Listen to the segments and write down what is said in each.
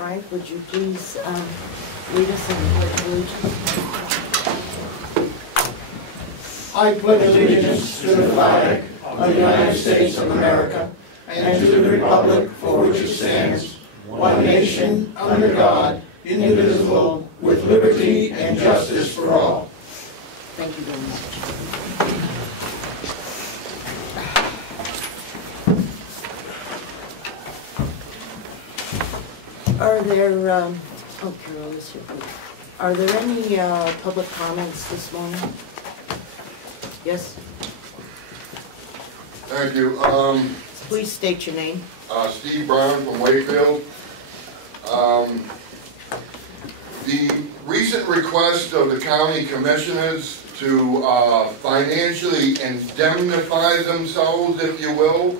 Frank, would you please lead us in the Pledge of Allegiance? I pledge allegiance to the flag of the United States of America and to the republic for which it stands, one nation, under God, indivisible, with liberty and justice for all. Thank you very much. Are there, oh, Carol is here. Are there any public comments this morning? Yes? Thank you. Please state your name. Steve Brown from Wakefield. The recent request of the county commissioners to financially indemnify themselves, if you will,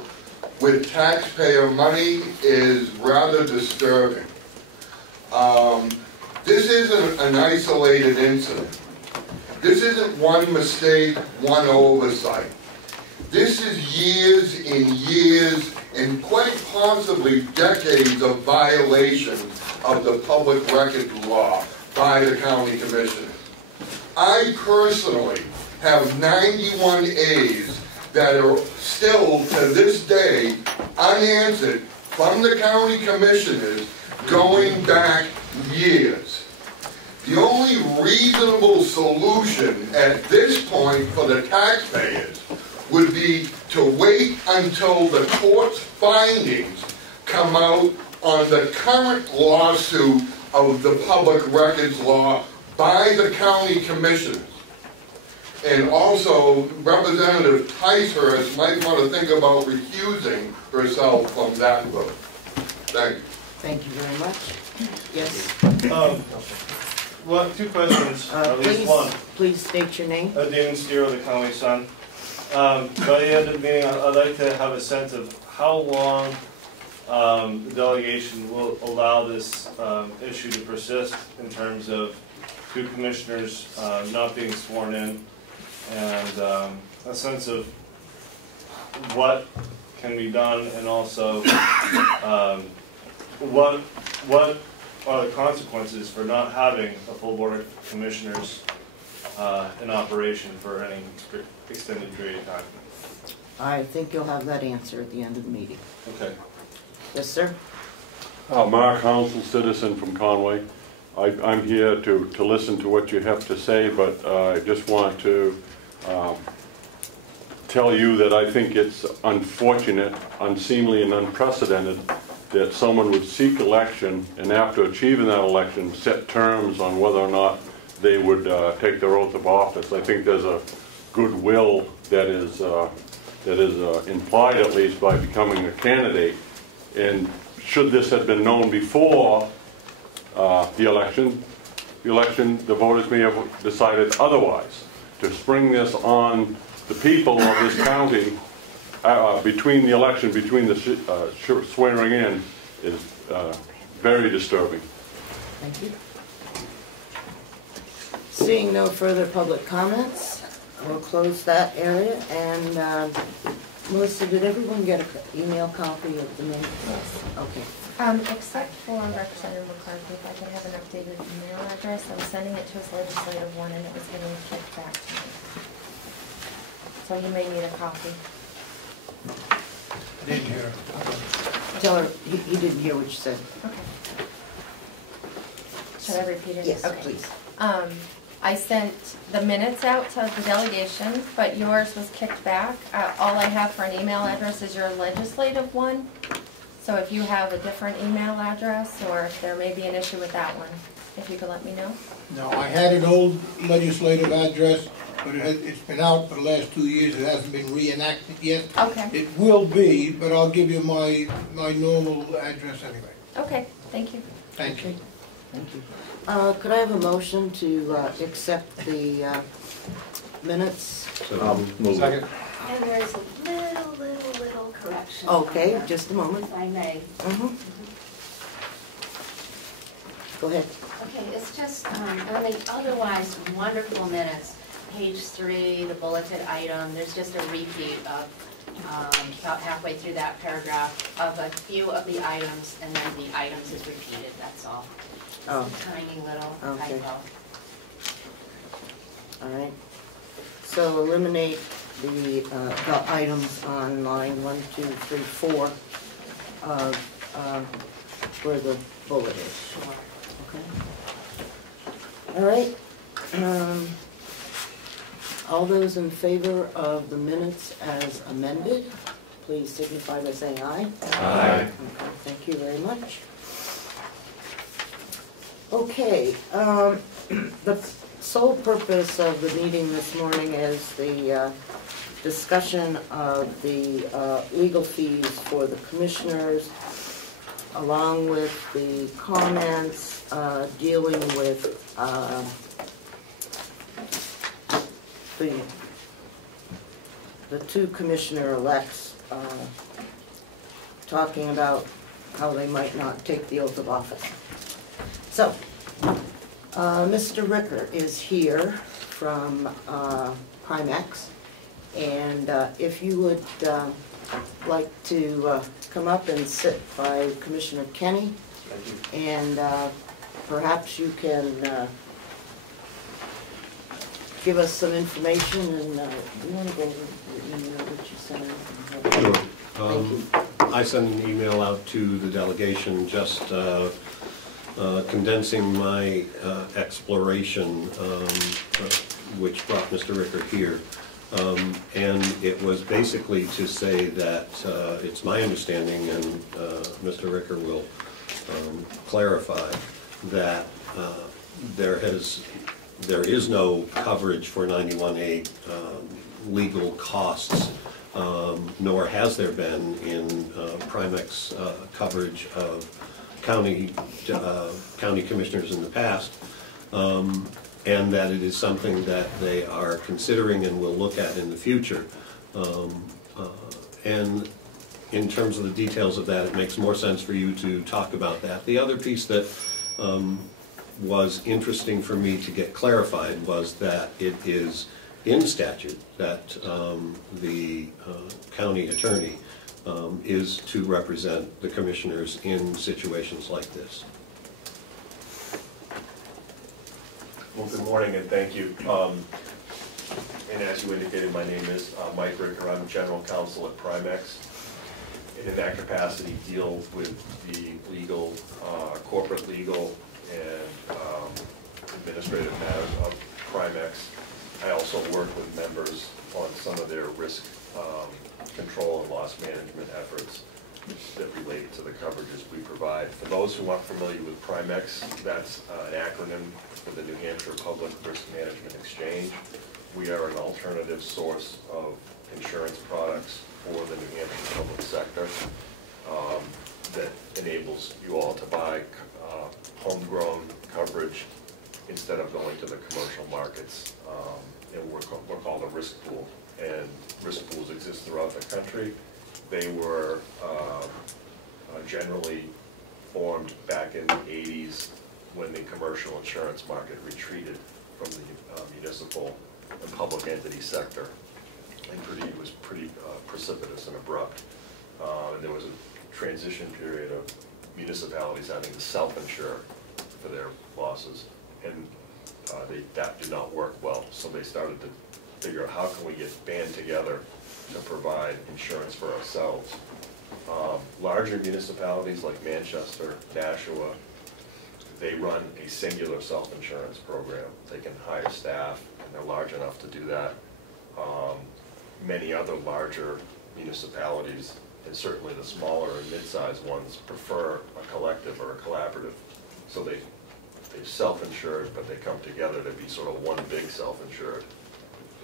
with taxpayer money is rather disturbing. This isn't an isolated incident. This isn't one mistake, one oversight. This is years and years and quite possibly decades of violations of the public records law by the county commissioners. I personally have 91 A's that are still to this day unanswered from the county commissioners going back years. The only reasonable solution at this point for the taxpayers would be to wait until the court's findings come out on the current lawsuit of the public records law by the county commissioners. And also, Representative Ticehurst might want to think about recusing herself from that vote. Thank you. Thank you very much. Yes? Well, two questions, at least one. Please state your name. David Steer of the County Sun. By the end of the meeting, I'd like to have a sense of how long the delegation will allow this issue to persist in terms of two commissioners not being sworn in, and a sense of what can be done, and also what are the consequences for not having a full board of commissioners in operation for any extended period of time. I think you'll have that answer at the end of the meeting. Okay. Yes, sir? Mark Hounsel, citizen from Conway. I'm here to listen to what you have to say, but I just want to tell you that I think it's unfortunate, unseemly, and unprecedented that someone would seek election and after achieving that election set terms on whether or not they would take their oath of office. I think there's a goodwill that is implied, at least, by becoming a candidate. And should this have been known before the election, the voters may have decided otherwise. To spring this on the people of this county between the election, between the swearing in, is very disturbing. Thank you. Seeing no further public comments, we'll close that area. And Melissa, did everyone get an email copy of the minutes? Yes. Okay. Except for Representative McCarthy, if I could have an updated email address. I'm sending it to his legislative one, and it was getting kicked back to me. So you may need a copy. Didn't hear. Tell her he didn't hear what you said. Okay. Should I repeat it? Yes, okay. please. I sent the minutes out to the delegation, but yours was kicked back. All I have for an email address is your legislative one. So if you have a different email address, or if there may be an issue with that one, if you could let me know. No, I had an old legislative address, but it's been out for the last 2 years. It hasn't been reenacted yet. Okay. It will be, but I'll give you my normal address anyway. Okay, thank you. Thank you. Thank you. Could I have a motion to accept the minutes? Second. And there's a little correction. Okay, just a moment. If I may. Go ahead. Okay, it's just on the otherwise wonderful minutes, page 3, the bulleted item, there's just a repeat of about halfway through that paragraph of a few of the items, and then the items is repeated, that's all. Oh. It's a tiny little Okay. typo. All right. So eliminate the items on line 1, 2, 3, 4 of where the bullet is. Sure. Okay. All right. All those in favor of the minutes as amended, please signify by saying aye. Aye. Okay, thank you very much. Okay, the sole purpose of the meeting this morning is the discussion of the legal fees for the commissioners, along with the comments dealing with the two commissioner-elects talking about how they might not take the oath of office. So, Mr. Ricker is here from Primex, and if you would like to come up and sit by Commissioner Kenny, and perhaps you can give us some information, and you want to go over your email that you sent out? Sure. Thank you. I sent an email out to the delegation just condensing my exploration, which brought Mr. Ricker here. And it was basically to say that it's my understanding, and Mr. Ricker will clarify, that there is no coverage for 91A legal costs, nor has there been in Primex coverage of county commissioners in the past, and that it is something that they are considering and will look at in the future. And in terms of the details of that, it makes more sense for you to talk about that. The other piece that was interesting for me to get clarified was that it is in statute that the county attorney is to represent the commissioners in situations like this. Well, good morning and thank you. And as you indicated, my name is Mike Ricker. I'm general counsel at Primex. And in that capacity, deal with the legal, corporate legal, and administrative matters of Primex. I also work with members on some of their risk control and loss management efforts that relate to the coverages we provide. For those who aren't familiar with Primex, that's an acronym for the New Hampshire Public Risk Management Exchange. We are an alternative source of insurance products for the New Hampshire public sector that enables you all to buy homegrown coverage instead of going to the commercial markets. And we're called a risk pool, and risk pools exist throughout the country. They were generally formed back in the 80s when the commercial insurance market retreated from the municipal and public entity sector. And it was pretty precipitous and abrupt. And there was a transition period of municipalities having to self-insure for their losses. And that did not work well. So they started to figure out how can we get band together to provide insurance for ourselves. Larger municipalities like Manchester, Nashua, they run a singular self-insurance program. They can hire staff, and they're large enough to do that. Many other larger municipalities, and certainly the smaller and mid-sized ones, prefer a collective or a collaborative. So they've self-insured, but they come together to be sort of one big self-insured.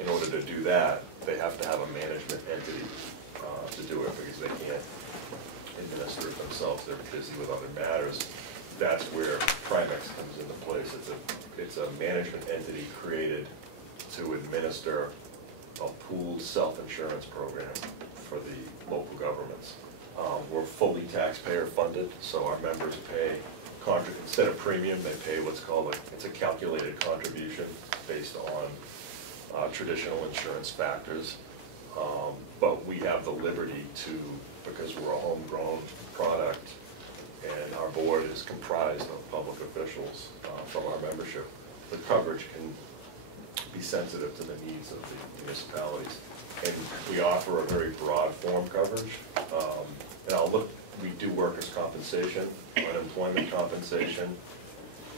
In order to do that, they have to have a management entity to do it, because they can't administer it themselves. They're busy with other matters. That's where Primex comes into place. It's a management entity created to administer a pooled self-insurance program for the local governments. We're fully taxpayer funded, so our members pay, instead of premium, they pay what's called it's a calculated contribution based on traditional insurance factors. But we have the liberty to, because we're a homegrown product, and our board is comprised of public officials from our membership, the coverage can be sensitive to the needs of the municipalities. And we offer a very broad form coverage. And we do workers' compensation, unemployment compensation,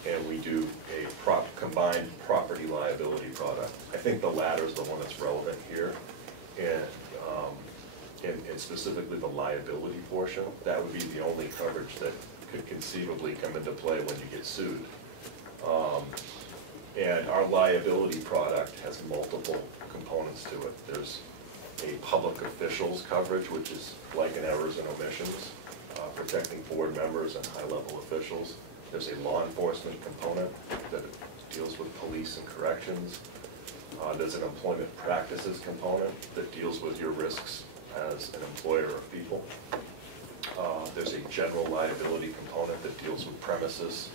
and we do a combined property liability product. I think the latter is the one that's relevant here, and specifically the liability portion. That would be the only coverage that could conceivably come into play when you get sued. And our liability product has multiple components to it. There's a public officials coverage, which is like an errors and omissions, protecting board members and high-level officials. There's a law enforcement component that deals with police and corrections. There's an employment practices component that deals with your risks as an employer of people. There's a general liability component that deals with premises,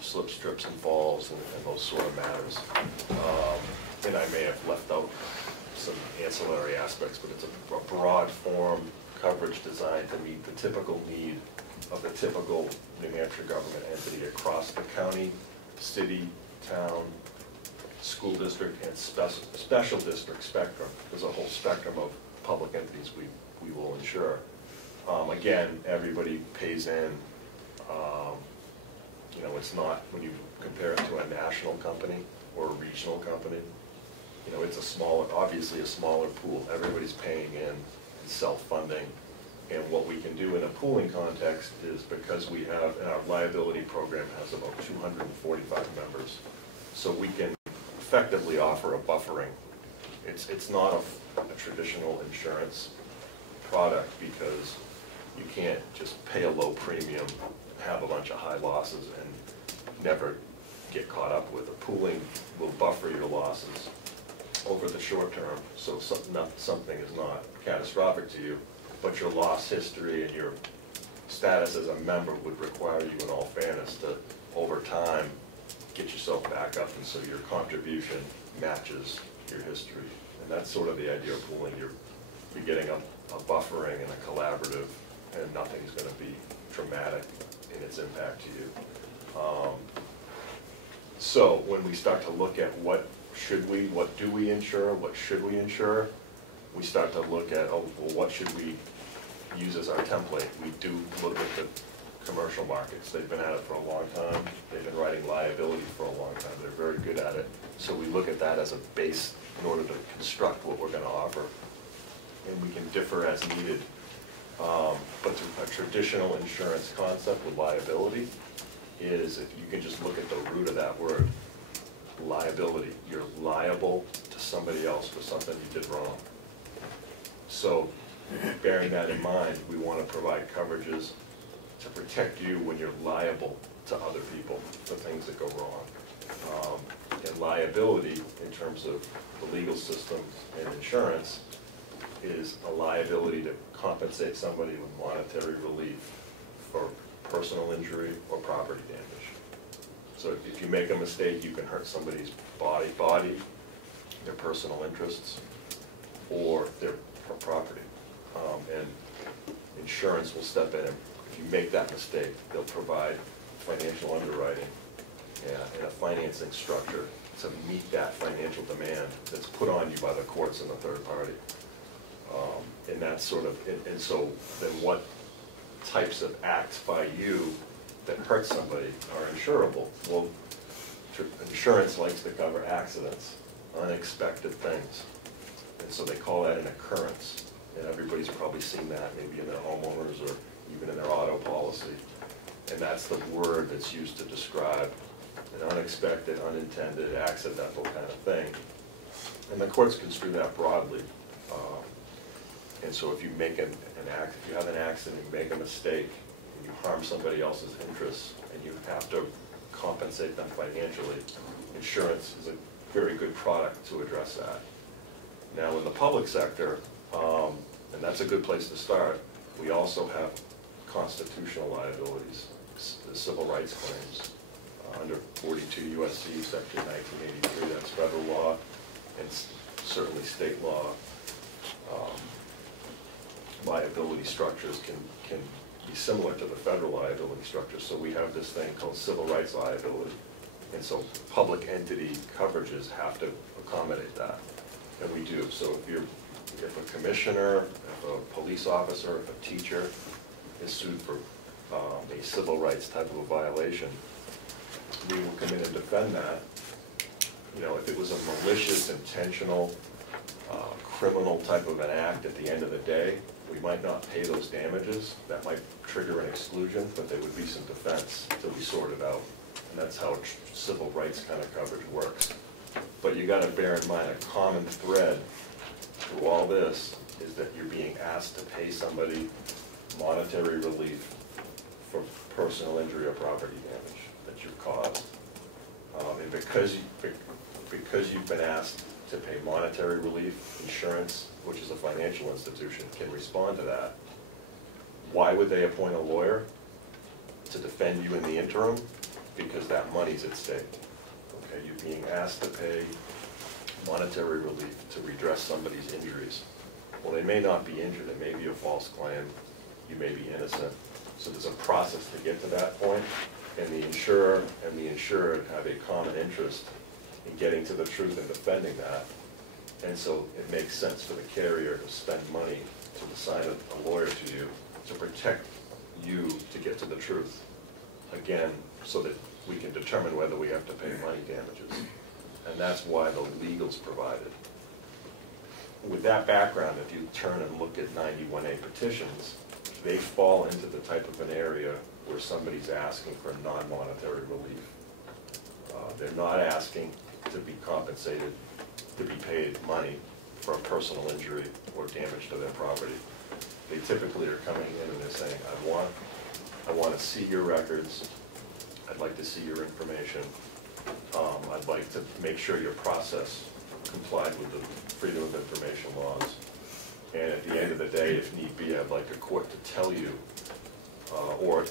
slips, trips, and falls, and those sort of matters. And I may have left out some ancillary aspects, but it's a broad form coverage designed to meet the typical need of the typical New Hampshire government entity across the county, city, town, school district, and special district spectrum. There's a whole spectrum of public entities we will insure. Again, everybody pays in. You know, it's not, when you compare it to a national company or a regional company, you know, it's obviously a smaller pool. Everybody's paying in, self-funding. And what we can do in a pooling context is, because we have, and our liability program has about 245 members, so we can effectively offer a buffering. It's not a traditional insurance product, because you can't just pay a low premium, have a bunch of high losses, and never get caught up with it. Pooling will buffer your losses over the short term, so something is not catastrophic to you, but your loss history and your status as a member would require you, in all fairness, to, over time, get yourself back up, and so your contribution matches your history. And that's sort of the idea of pooling. You're getting a buffering and a collaborative, and nothing's going to be dramatic in its impact to you. So when we start to look at what do we insure, what should we insure, we start to look at, oh, well, what should we use as our template? We do look at the commercial markets. They've been at it for a long time. They've been writing liability for a long time. They're very good at it. So we look at that as a base in order to construct what we're going to offer. And we can differ as needed. But a traditional insurance concept with liability is, if you can just look at the root of that word, liability. You're liable to somebody else for something you did wrong. So, bearing that in mind, we want to provide coverages to protect you when you're liable to other people for things that go wrong. And liability, in terms of the legal system and insurance, is a liability to compensate somebody with monetary relief for personal injury or property damage. So if you make a mistake, you can hurt somebody's body, their personal interests, or their property. And insurance will step in, and if you make that mistake, they'll provide financial underwriting and a financing structure to meet that financial demand that's put on you by the courts and the third party. And that's sort of, and so then what types of acts by you that hurt somebody are insurable? Well, insurance likes to cover accidents, unexpected things. And so they call that an occurrence. And everybody's probably seen that, maybe in their homeowners or even in their auto policy. And that's the word that's used to describe an unexpected, unintended, accidental kind of thing. And the courts construe that broadly. And so if you make if you have an accident, you make a mistake, and you harm somebody else's interests, and you have to compensate them financially, insurance is a very good product to address that. Now in the public sector, and that's a good place to start, we also have constitutional liabilities, civil rights claims, under 42 U.S.C. Section 1983, that's federal law, and certainly state law. liability structures can be similar to the federal liability structure. So we have this thing called civil rights liability. And so public entity coverages have to accommodate that, and we do. So if a commissioner, if a police officer, if a teacher is sued for a civil rights type of a violation, we will come in and defend that. You know, if it was a malicious, intentional, criminal type of an act at the end of the day, we might not pay those damages. That might trigger an exclusion, but there would be some defense till we sort it out. And that's how civil rights kind of coverage works. But you got to bear in mind a common thread through all this is that you're being asked to pay somebody monetary relief for personal injury or property damage that you've caused. And because you've been asked to pay monetary relief, insurance, which is a financial institution, can respond to that. Why would they appoint a lawyer? To defend you in the interim? Because that money's at stake. Okay, you're being asked to pay monetary relief to redress somebody's injuries. Well, they may not be injured, it may be a false claim, you may be innocent. So there's a process to get to that point, and the insurer and the insured have a common interest in getting to the truth and defending that. And so it makes sense for the carrier to spend money to assign a lawyer to you to protect you to get to the truth. Again, so that we can determine whether we have to pay money damages. And that's why the legal's provided. With that background, if you turn and look at 91A petitions, they fall into the type of an area where somebody's asking for non-monetary relief. They're not asking to be compensated, to be paid money for a personal injury or damage to their property. They typically are coming in and they're saying, I want to see your records, I'd like to see your information, I'd like to make sure your process complied with the Freedom of Information laws. And at the end of the day, if need be, I'd like a court to tell you, or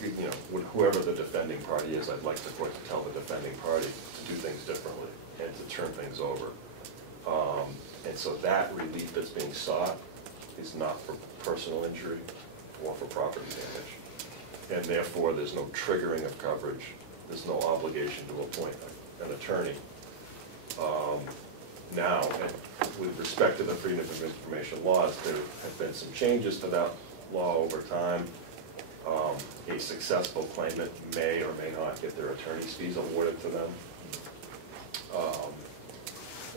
whoever the defending party is, I'd like the court to tell the defending party to do things differently and to turn things over. And so that relief that's being sought is not for personal injury or for property damage. And therefore, there's no triggering of coverage. There's no obligation to appoint an attorney. Now, with respect to the Freedom of Information laws, there have been some changes to that law over time. A successful claimant may or may not get their attorney's fees awarded to them.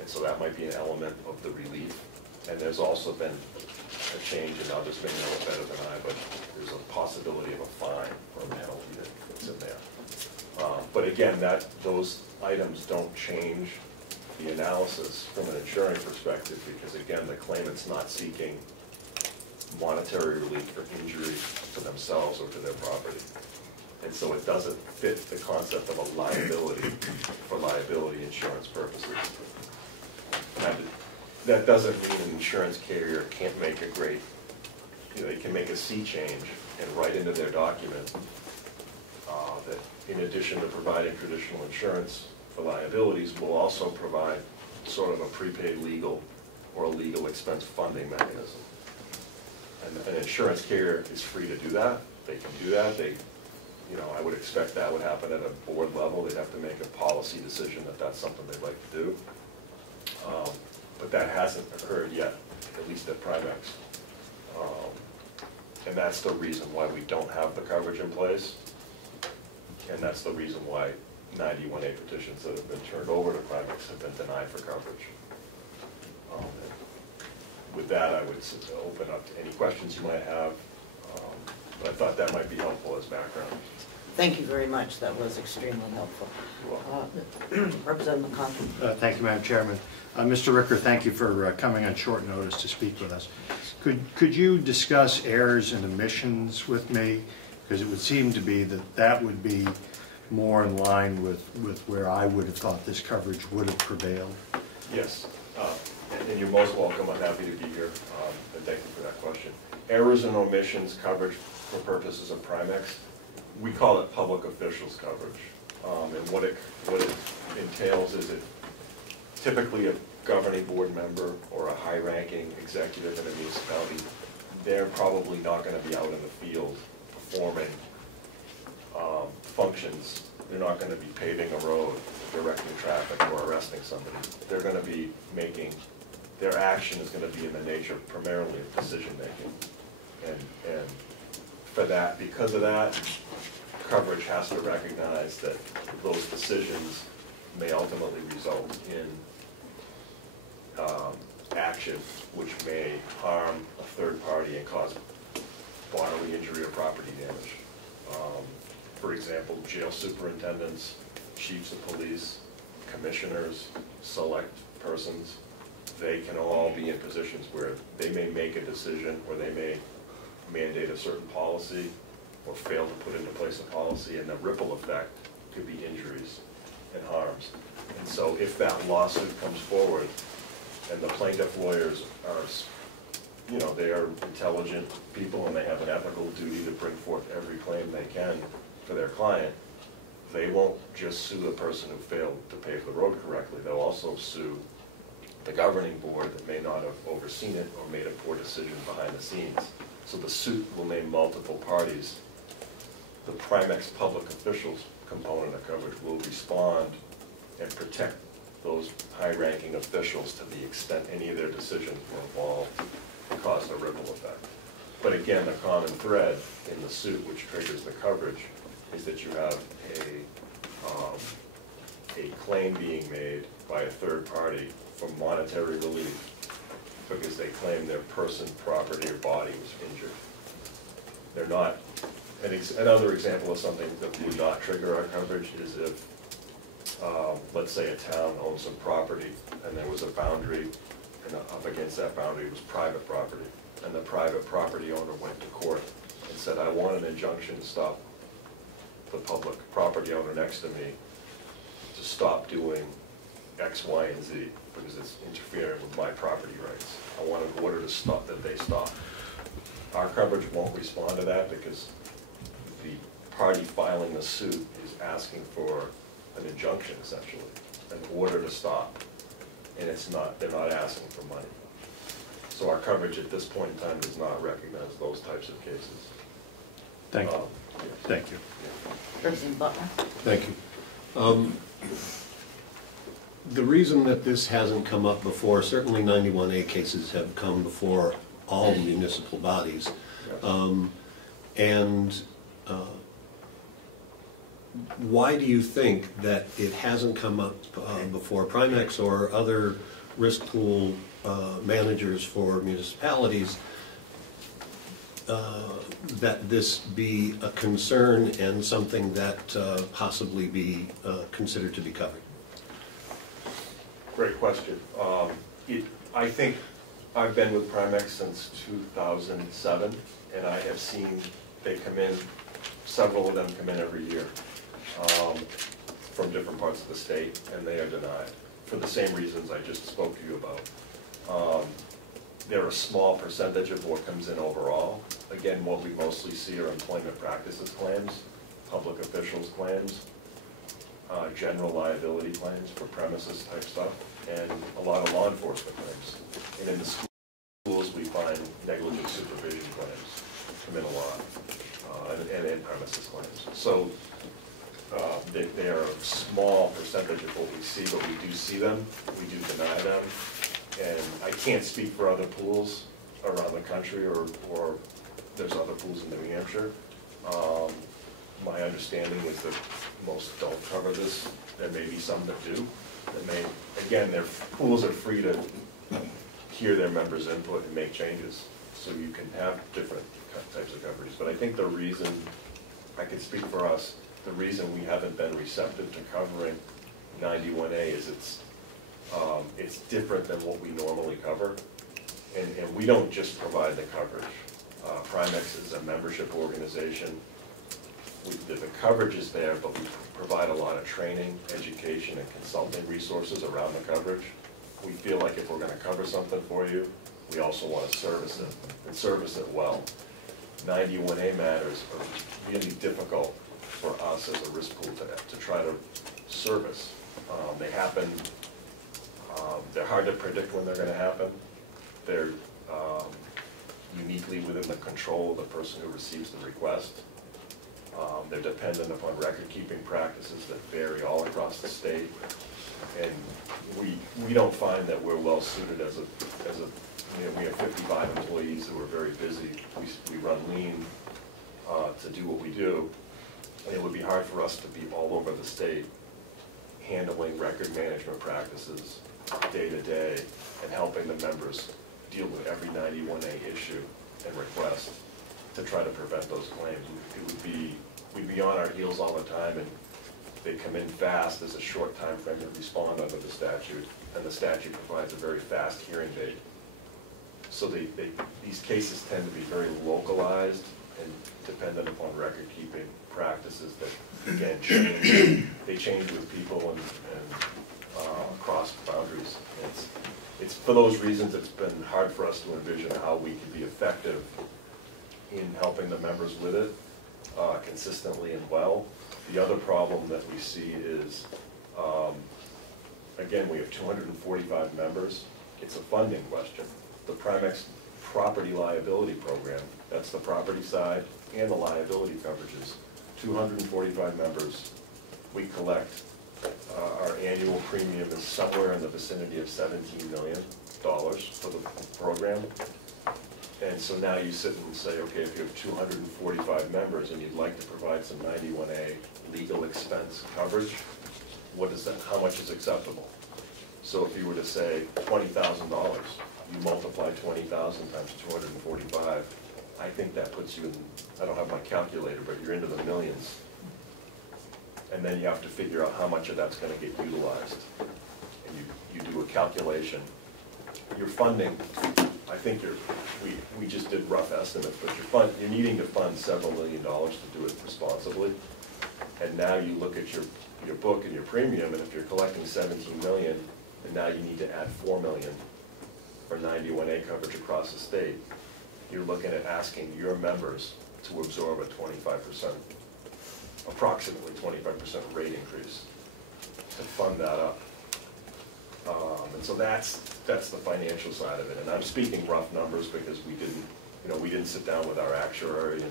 And so that might be an element of the relief. And there's also been a change, and others may know it better than I, but there's a possibility of a fine or a penalty that's in there. But again, those items don't change the analysis from an insuring perspective, because again, the claimant's not seeking monetary relief for injury to themselves or to their property. And so it doesn't fit the concept of a liability for liability insurance purposes. And that doesn't mean an insurance carrier can't make a great, they can make a sea change and write into their document that in addition to providing traditional insurance for liabilities, will also provide sort of a prepaid legal or a legal expense funding mechanism. And an insurance carrier is free to do that. They can do that. I would expect that would happen at a board level. They'd have to make a policy decision that that's something they'd like to do. But that hasn't occurred yet, at least at Primex. And that's the reason why we don't have the coverage in place. And that's the reason why 91A petitions that have been turned over to Primex have been denied for coverage. With that, I would open up to any questions you might have. But I thought that might be helpful as background. Thank you very much. That was extremely helpful. Representative McConkie. Thank you, Madam Chairman. Mr. Ricker, thank you for coming on short notice to speak with us. Could you discuss errors and omissions with me? Because it would seem to be that would be more in line with where I would have thought this coverage would have prevailed. Yes, and you're most welcome. I'm happy to be here, and thank you for that question. Errors and omissions coverage for purposes of Primex, we call it public officials coverage. And what it entails is it typically a governing board member or a high-ranking executive in a municipality they're probably not gonna be out in the field performing functions. They're not gonna be paving a road, directing traffic, or arresting somebody. They're gonna be making, their action is gonna be in the nature primarily of decision-making. And for that, because of that, coverage has to recognize that those decisions may ultimately result in action which may harm a third party and cause bodily injury or property damage. For example, jail superintendents, chiefs of police, commissioners, select persons, they can all be in positions where they may make a decision, or they may mandate a certain policy, or fail to put into place a policy, and the ripple effect could be injuries and harms. And so if that lawsuit comes forward, and the plaintiff lawyers are, you know, they are intelligent people and they have an ethical duty to bring forth every claim they can for their client, they won't just sue the person who failed to pave the road correctly. They'll also sue the governing board that may not have overseen it or made a poor decision behind the scenes. So the suit will name multiple parties. The Primex public officials component of coverage will respond and protect those high-ranking officials to the extent any of their decisions were involved and caused a ripple effect. But again, the common thread in the suit which triggers the coverage is that you have a claim being made by a third party for monetary relief because they claim their person, property, or body was injured. They're not. Another example of something that would not trigger our coverage is if, let's say a town owns some property and there was a boundary, and up against that boundary was private property, and the private property owner went to court and said, I want an injunction to stop the public property owner next to me to stop doing X, Y, and Z because it's interfering with my property rights. I want an order to stop, that they stop. Our coverage won't respond to that because the party filing the suit is asking for an injunction, essentially, an order to stop, and it's not, they're not asking for money. So our coverage at this point in time does not recognize those types of cases. Thank you. Thank you. President Butler. Thank you. The reason that this hasn't come up before, certainly 91A cases have come before all municipal bodies. Why do you think that it hasn't come up before Primex or other risk pool managers for municipalities that this be a concern and something that possibly be considered to be covered? Great question. I think I've been with Primex since 2007, and I have seen they come in, several of them come in every year from different parts of the state, and they are denied for the same reasons I just spoke to you about. They're a small percentage of what comes in overall. Again, what we mostly see are employment practices claims, public officials claims, general liability claims for premises type stuff, and a lot of law enforcement claims. And in the schools, we find negligent supervision claims come in a lot, and in-premises claims. So they are a small percentage of what we see, but we do see them, we do deny them. And I can't speak for other pools around the country, or there's other pools in New Hampshire. My understanding is that most don't cover this. There may be some that do. Again, their pools are free to hear their members' input and make changes. So you can have different types of coverage. But I think the reason, I can speak for us, the reason we haven't been receptive to covering 91A is it's different than what we normally cover. And we don't just provide the coverage. Primex is a membership organization. The coverage is there, but we provide a lot of training, education, and consulting resources around the coverage. We feel like if we're going to cover something for you, we also want to service it, and service it well. 91A matters are really difficult for us as a risk pool to try to service. They happen, they're hard to predict when they're going to happen. uniquely within the control of the person who receives the request. They're dependent upon record-keeping practices that vary all across the state. And we don't find that we're well suited as a you know, we have 55 employees who are very busy. We run lean to do what we do. And it would be hard for us to be all over the state handling record management practices day to day and helping the members deal with every 91A issue and request to try to prevent those claims. We'd be on our heels all the time, and they come in fast. There's a short time frame to respond under the statute, and the statute provides a very fast hearing date. So these cases tend to be very localized and dependent upon record-keeping practices that, again, change. They change with people and cross boundaries. It's for those reasons it's been hard for us to envision how we can be effective in helping the members with it consistently and well. The other problem that we see is, again, we have 245 members. It's a funding question. The Primex Property Liability Program, that's the property side and the liability coverages. 245 members. We collect, our annual premium is somewhere in the vicinity of $17 million for the program. And so now you sit and say, okay, if you have 245 members and you'd like to provide some 91A legal expense coverage, what is that, how much is acceptable? So if you were to say $20,000, you multiply 20,000 times 245, I think that puts you in, I don't have my calculator, but you're into the millions. And then you have to figure out how much of that's going to get utilized. And you do a calculation. Your funding, I think we just did rough estimates, but you're needing to fund several $1 million to do it responsibly. And now you look at your book and your premium, and if you're collecting $17 million, and now you need to add $4 million for 91A coverage across the state, you're looking at asking your members to absorb a 25%, approximately 25% rate increase to fund that up. And so that's the financial side of it. And I'm speaking rough numbers because we didn't sit down with our actuary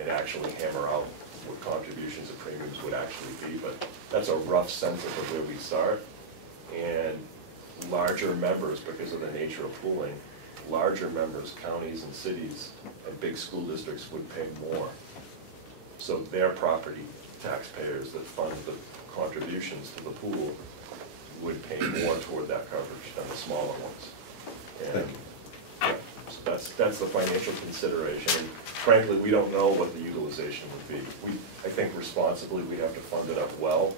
and actually hammer out what contributions and premiums would actually be. But that's a rough sense of where we start. And larger members, because of the nature of pooling, larger members, counties and cities and big school districts would pay more. So their property taxpayers that fund the contributions to the pool would pay more toward that coverage than the smaller ones. And yeah, so that's the financial consideration. And frankly, we don't know what the utilization would be. I think responsibly we'd have to fund it up well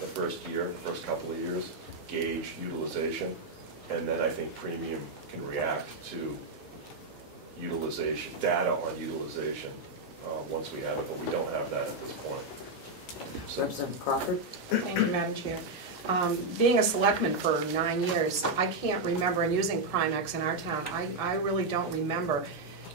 the first year, the first couple of years, gauge utilization, and then I think premium can react to utilization, data on utilization once we have it, but we don't have that at this point. So. Representative Crawford. Thank you, Madam Chair. Being a selectman for 9 years, I can't remember, and using Primex in our town, I really don't remember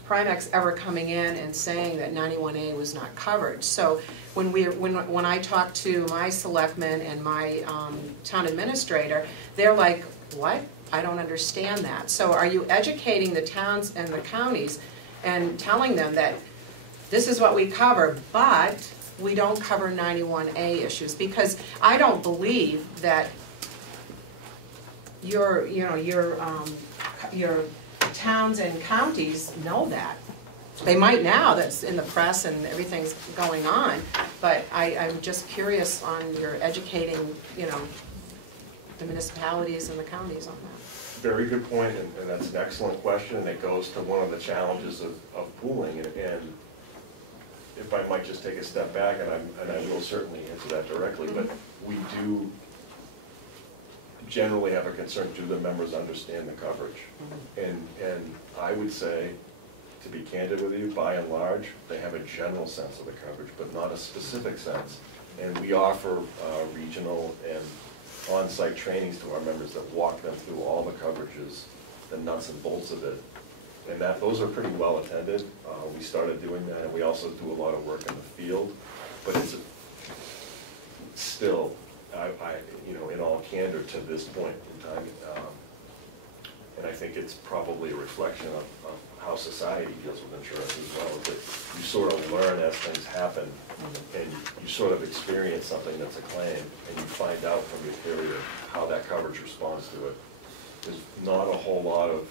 Primex ever coming in and saying that 91A was not covered. So when I talk to my selectmen and my town administrator, they're like, what? I don't understand that. So are you educating the towns and the counties and telling them that this is what we cover, but we don't cover 91A issues? Because I don't believe that your towns and counties know that. They might now, that's in the press and everything's going on, but I'm just curious on your educating, the municipalities and the counties on that. Very good point, and that's an excellent question, and it goes to one of the challenges of pooling. And if I might just take a step back, and I will certainly answer that directly, but we do generally have a concern, do the members understand the coverage? And I would say, to be candid with you, by and large, they have a general sense of the coverage, but not a specific sense. And we offer regional and on-site trainings to our members that walk them through all the coverages, the nuts and bolts of it. And those are pretty well attended. We started doing that, and we also do a lot of work in the field. But it's still, in all candor to this point in time, and I think it's probably a reflection of how society deals with insurance as well, is that you sort of learn as things happen, and you sort of experience something that's a claim, and you find out from your carrier how that coverage responds to it. There's not a whole lot of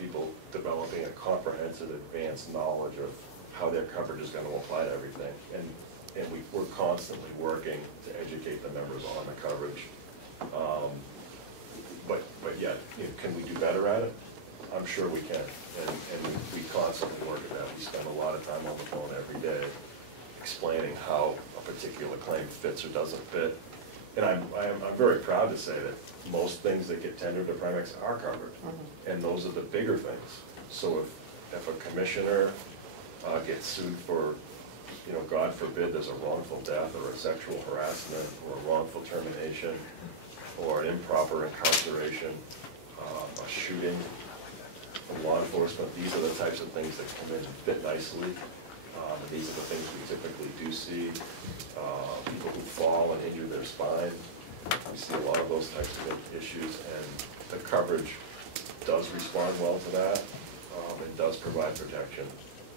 people developing a comprehensive, advanced knowledge of how their coverage is going to apply to everything, and we're constantly working to educate the members on the coverage. But yet, can we do better at it? I'm sure we can, and we constantly work at that. We spend a lot of time on the phone every day explaining how a particular claim fits or doesn't fit. And I'm very proud to say that most things that get tendered to Primex are covered, and those are the bigger things. So if a commissioner gets sued for, God forbid, there's a wrongful death or a sexual harassment or a wrongful termination or an improper incarceration, a shooting from law enforcement, these are the types of things that come in and fit nicely. And these are the things we typically do see. People who fall and injure their spine, we see a lot of those types of issues, and the coverage does respond well to that, and does provide protection.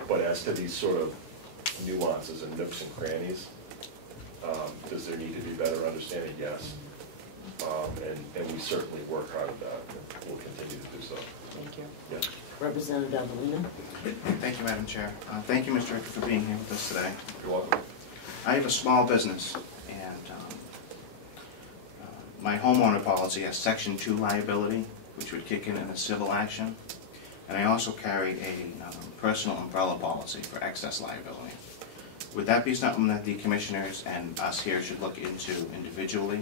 But as to these sort of nuances and nooks and crannies, does there need to be better understanding? Yes. And we certainly work hard at that, and we'll continue to do so. Thank you. Yes. Representative Avelino. Thank you, Madam Chair. Thank you, Mr. Ricker, for being here with us today. You're welcome. I have a small business, and my homeowner policy has Section 2 liability, which would kick in a civil action, and I also carry a personal umbrella policy for excess liability. Would that be something that the commissioners and us here should look into individually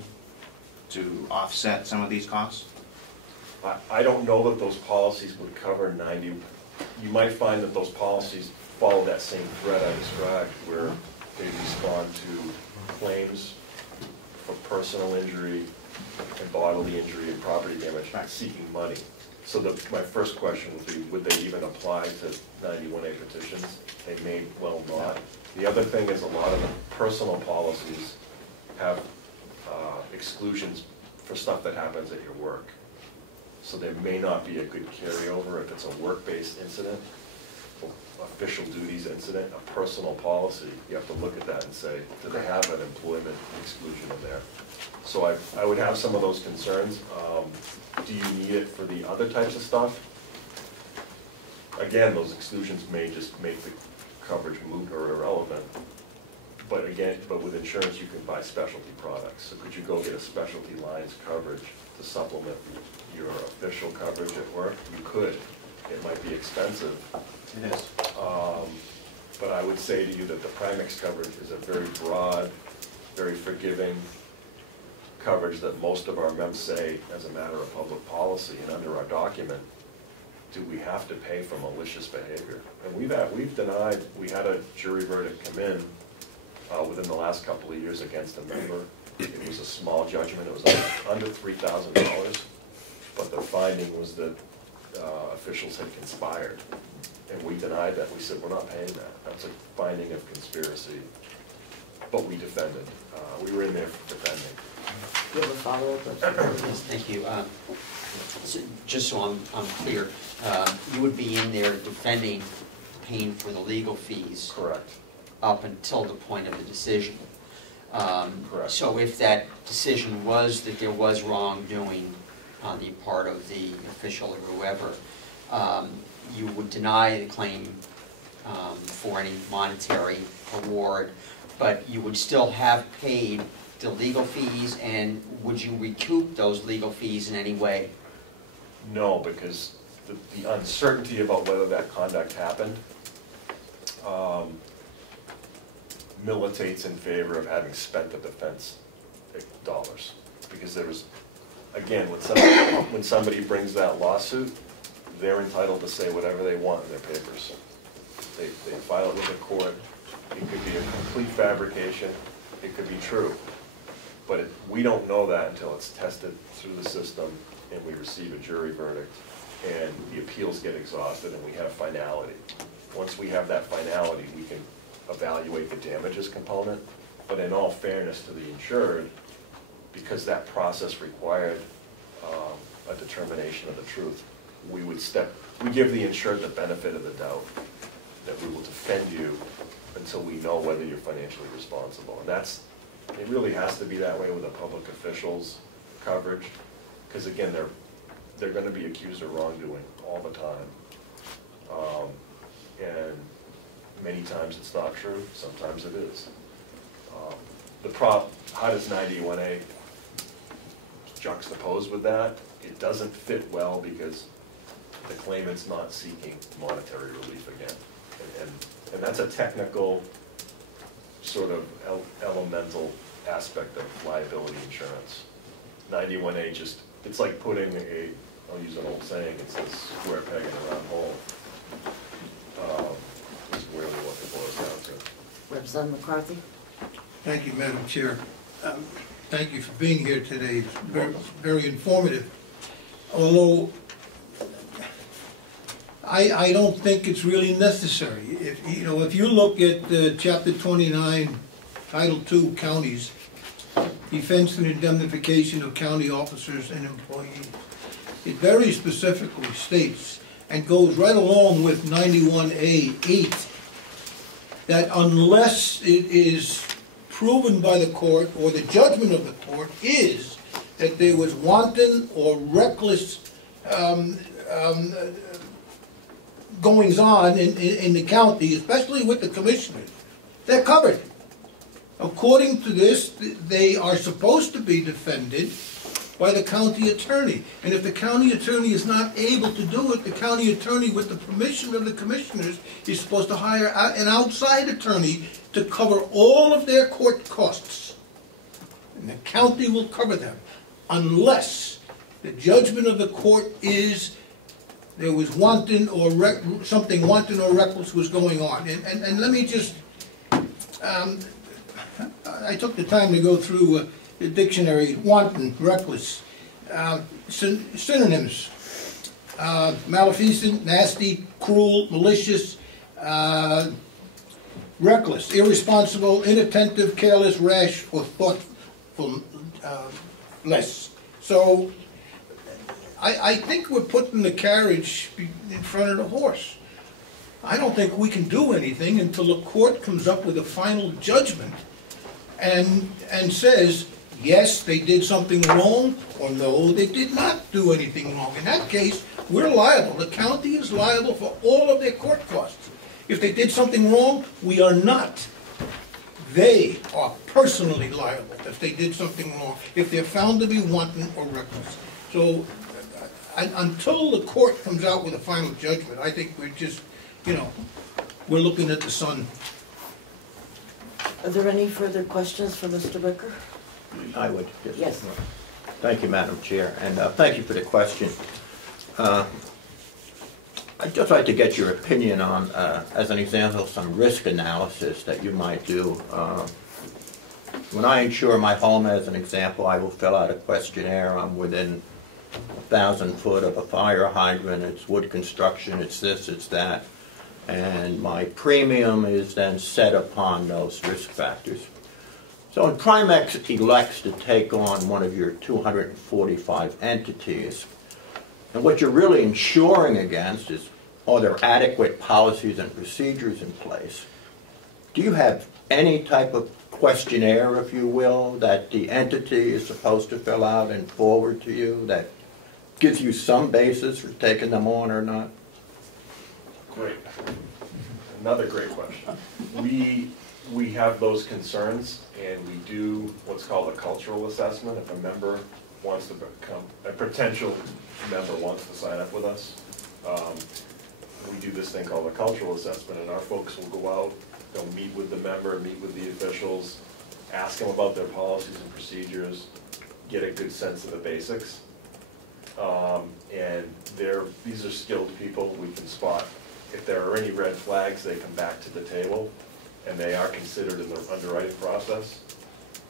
to offset some of these costs? I don't know that those policies would cover 90. You might find that those policies follow that same thread I described, where they respond to claims for personal injury and bodily injury and property damage, seeking money. So my first question would be, would they even apply to 91A petitions? They may well not. The other thing is, a lot of the personal policies have exclusions for stuff that happens at your work. So there may not be a good carryover if it's a work-based incident, official duties incident, a personal policy. You have to look at that and say, do they have an employment exclusion in there? So I would have some of those concerns. Do you need it for the other types of stuff? Again, those exclusions may just make the coverage moot or irrelevant. But again, with insurance, you can buy specialty products. So could you go get a specialty lines coverage to supplement your official coverage at work? You could. It might be expensive. It is. But I would say to you that the Primex coverage is a very broad, very forgiving coverage that most of our members say, as a matter of public policy and under our document, do we have to pay for malicious behavior? And we've denied, we had a jury verdict come in within the last couple of years against a member. It was a small judgment. It was under $3,000, but the finding was that officials had conspired, and we denied that. We said, we're not paying that. That's a finding of conspiracy, but we defended. We were in there for defending. Do you have a follow-up? Yes, thank you. So just so I'm clear, you would be in there defending, paying for the legal fees. Correct. Up until the point of the decision. Correct. So if that decision was that there was wrongdoing on the part of the official or whoever, you would deny the claim for any monetary award, but you would still have paid the legal fees, and would you recoup those legal fees in any way? No, because the uncertainty about whether that conduct happened militates in favor of having spent the defense dollars. Because there was, again, when somebody brings that lawsuit, they're entitled to say whatever they want in their papers. They file it with the court. It could be a complete fabrication. It could be true. But we don't know that until it's tested through the system and we receive a jury verdict and the appeals get exhausted and we have finality. Once we have that finality, we can evaluate the damages component. But in all fairness to the insured, because that process required a determination of the truth, we give the insured the benefit of the doubt that we will defend you until we know whether you're financially responsible. And it really has to be that way with a public official's coverage, because again, they're going to be accused of wrongdoing all the time. And many times it's not true, sometimes it is. How does 91A juxtapose with that? It doesn't fit well because the claimant's not seeking monetary relief again. And that's a technical, sort of elemental aspect of liability insurance. 91A it's like putting I'll use an old saying, it's a square peg in a round hole. Is really what it boils down to. Representative McCarthy? Thank you, Madam Chair. Thank you for being here today. It's very, very informative. Although I don't think it's really necessary. If you look at Chapter 29, Title II, Counties, Defense and Indemnification of County Officers and Employees, it very specifically states, and goes right along with 91A8, that unless it is proven by the court, or the judgment of the court is that there was wanton or reckless goings on in the county, especially with the commissioners, they're covered. According to this, they are supposed to be defended by the county attorney. And if the county attorney is not able to do it, the county attorney, with the permission of the commissioners, is supposed to hire an outside attorney to cover all of their court costs. And the county will cover them unless the judgment of the court is there was wanton or something wanton or reckless was going on. And let me just, I took the time to go through the dictionary, wanton, reckless, synonyms, maleficent, nasty, cruel, malicious, reckless, irresponsible, inattentive, careless, rash, or thoughtless. So I think we're putting the carriage in front of the horse. I don't think we can do anything until the court comes up with a final judgment and says, yes, they did something wrong, or no, they did not do anything wrong. In that case, we're liable. The county is liable for all of their court costs. If they did something wrong, we are not. They are personally liable if they did something wrong, if they're found to be wanton or reckless. So until the court comes out with a final judgment, I think we're just, we're looking at the sun. Are there any further questions for Mr. Ricker? I would. Yes. Thank you, Madam Chair, and thank you for the question. I'd just like to get your opinion on, as an example, some risk analysis that you might do. When I insure my home, as an example, I will fill out a questionnaire. I'm within 1,000 foot of a fire hydrant, it's wood construction, it's this, it's that, and my premium is then set upon those risk factors. So when Primex elects to take on one of your 245 entities, and what you're really insuring against is, are there adequate policies and procedures in place? Do you have any type of questionnaire, if you will, that the entity is supposed to fill out and forward to you that gives you some basis for taking them on or not? Great. Another great question. We have those concerns, and we do what's called a cultural assessment. If a member wants to become, a potential member wants to sign up with us, we do this thing called a cultural assessment, and our folks will go out, they'll meet with the member, meet with the officials, ask them about their policies and procedures, get a good sense of the basics. And these are skilled people. We can spot if there are any red flags, they come back to the table, and they are considered in the underwriting process.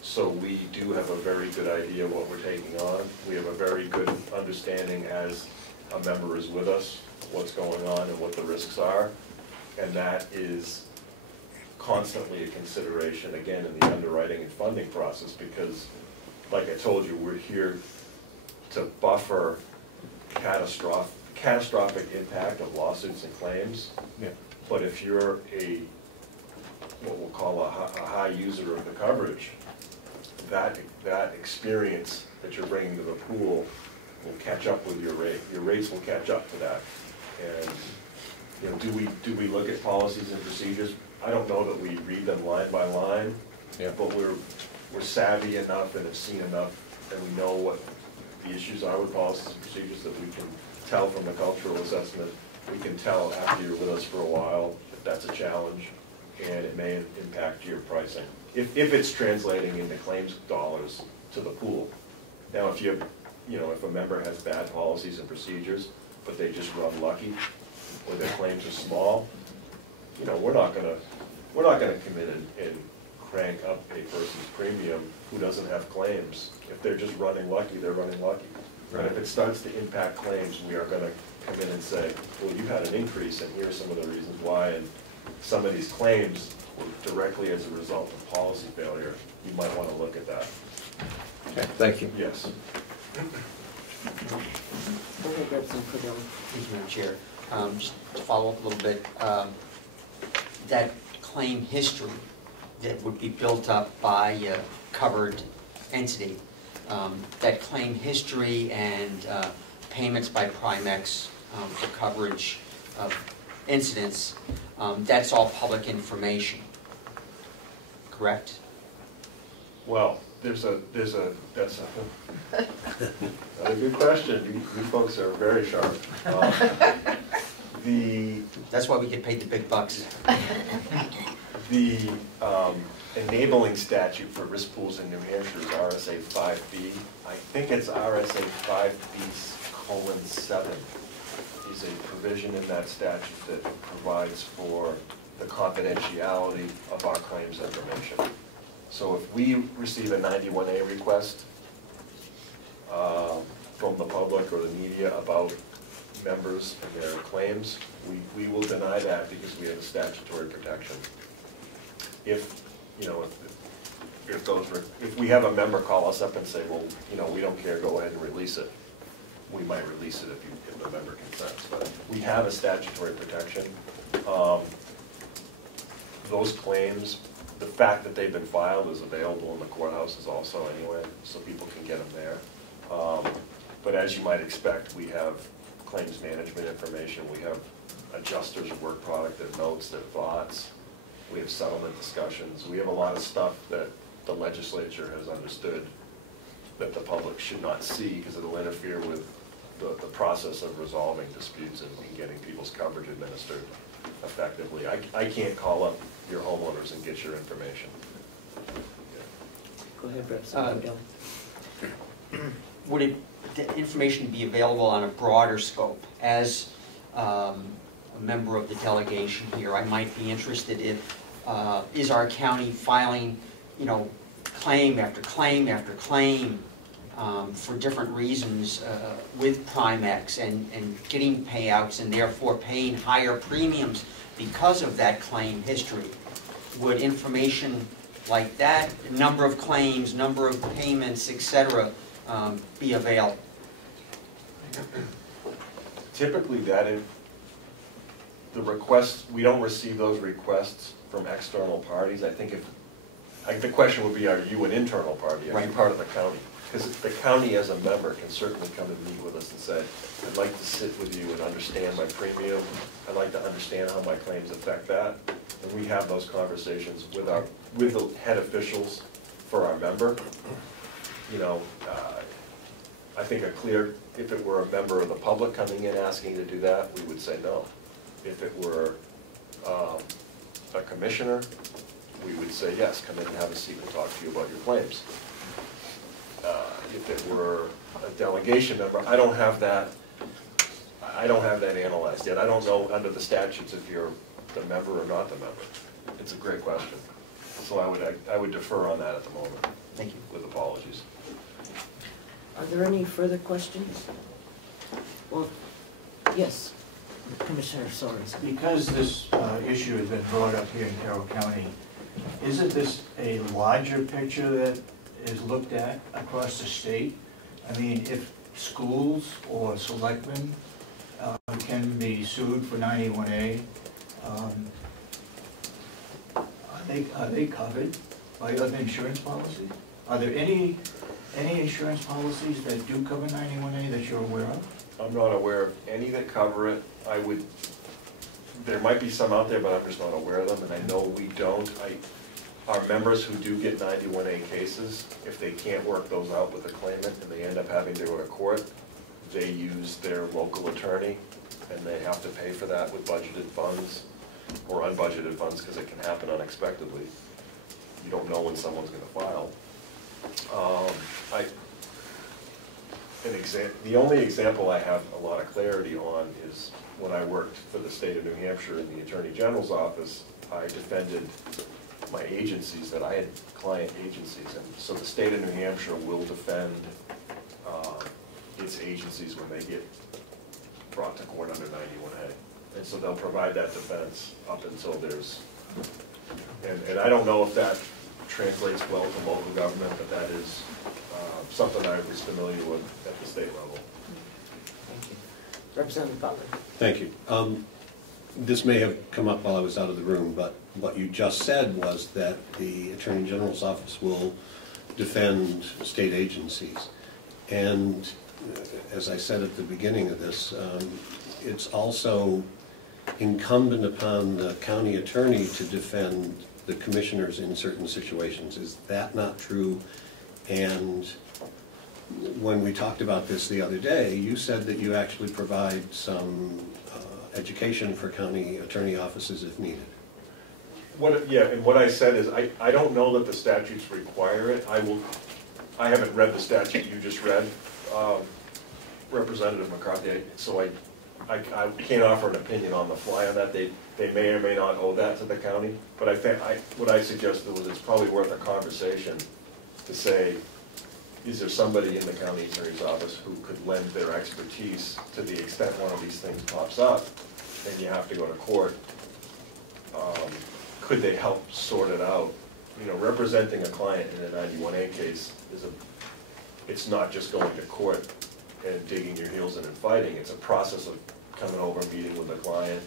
So we do have a very good idea what we're taking on. We have a very good understanding as a member is with us, what's going on and what the risks are. And that is constantly a consideration, again, in the underwriting and funding process, because, like I told you, we're here to buffer catastrophic impact of lawsuits and claims. Yeah. But if you're what we'll call a high user of the coverage, that experience that you're bringing to the pool will catch up with your rate. Your rates will catch up to that. And you know, do we look at policies and procedures? I don't know that we read them line by line, but we're savvy enough and have seen enough, and we know what the issues are with policies and procedures that we can tell from the cultural assessment. We can tell after you're with us for a while if that's a challenge, and it may impact your pricing. If it's translating into claims dollars to the pool. Now, if if a member has bad policies and procedures, but they just run lucky, or their claims are small, we're not gonna come in and crank up a person's premium who doesn't have claims. If they're just running lucky, they're running lucky. Right. But if it starts to impact claims, we are gonna come in and say, well, you had an increase, and here are some of the reasons why, and some of these claims were directly as a result of policy failure. You might want to look at that. Okay, thank you. Yes. Go ahead, Representative Cordell. Thank you, Madam Chair. Just to follow up a little bit, that claim history that would be built up by a covered entity, that claim history and payments by Primex for coverage of incidents, that's all public information, correct? Well, that's a good question. You folks are very sharp. That's why we get paid the big bucks. The enabling statute for risk pools in New Hampshire is RSA 5B. I think it's RSA 5B:7 is a provision in that statute that provides for the confidentiality of our claims information. So if we receive a 91A request from the public or the media about members and their claims, we will deny that because we have a statutory protection. If we have a member call us up and say, well, we don't care, go ahead and release it, we might release it if the member consents. But we have a statutory protection. Those claims, the fact that they've been filed is available in the courthouses also anyway, so people can get them there. But as you might expect, we have claims management information, we have adjusters of work product, their notes, their thoughts, we have settlement discussions, we have a lot of stuff that the legislature has understood that the public should not see because it'll interfere with the process of resolving disputes and getting people's coverage administered effectively. I can't call up your homeowners and get your information. Go ahead, Representative Cordell. Would the information be available on a broader scope? As a member of the delegation here, I might be interested in, is our county filing, claim after claim after claim for different reasons with Primex and getting payouts and therefore paying higher premiums because of that claim history? Would information like that, number of claims, number of payments, etc., be available? Typically, the requests, we don't receive those requests from external parties. I think the question would be, are you an internal party? Are you part of the county? Because the county as a member can certainly come and meet with us and say, I'd like to sit with you and understand my premium. I'd like to understand how my claims affect that. And we have those conversations with the head officials for our member. I think if it were a member of the public coming in asking to do that, we would say no. If it were a commissioner, we would say yes, come in and have a seat and talk to you about your claims. If it were a delegation member, I don't have that analyzed yet. I don't know under the statutes if you're the member or not the member. It's a great question. So I would defer on that at the moment. Thank you. With apologies. Are there any further questions? Well, yes, Commissioner Sorensen. Because this issue has been brought up here in Carroll County, isn't this a larger picture that is looked at across the state? I mean, schools or selectmen can be sued for 91A. Are they covered by other insurance policies? Are there any insurance policies that do cover 91A that you're aware of? I'm not aware of any that cover it. There might be some out there, but I'm just not aware of them, and I know we don't. Our members who do get 91A cases, if they can't work those out with the claimant and they end up having to go to court, they use their local attorney, and they have to pay for that with budgeted funds or unbudgeted funds, because it can happen unexpectedly. You don't know when someone's going to file. The only example I have a lot of clarity on is when I worked for the state of New Hampshire in the Attorney General's office. I defended my agencies, that I had client agencies, and so the state of New Hampshire will defend its agencies when they get brought to court under 91A. And so they'll provide that defense up until there's, and I don't know if that translates well to local government, but that is something I was familiar with at the state level. Thank you. Representative Butler. Thank you. This may have come up while I was out of the room, but what you just said was that the Attorney General's office will defend state agencies. And as I said at the beginning of this, it's also incumbent upon the county attorney to defend the commissioners in certain situations. Is that not true? And when we talked about this the other day, you said that you actually provide some education for county attorney offices if needed. And what I said is, I don't know that the statutes require it. I haven't read the statute you just read, Representative McCarthy, so I can't offer an opinion on the fly on that. They may or may not owe that to the county, but I think what I suggested was it's probably worth a conversation to say, is there somebody in the county attorney's office who could lend their expertise to the extent one of these things pops up and you have to go to court? Could they help sort it out? You know, representing a client in a 91A case it's not just going to court and digging your heels in and fighting. It's a process of coming over, meeting with the client,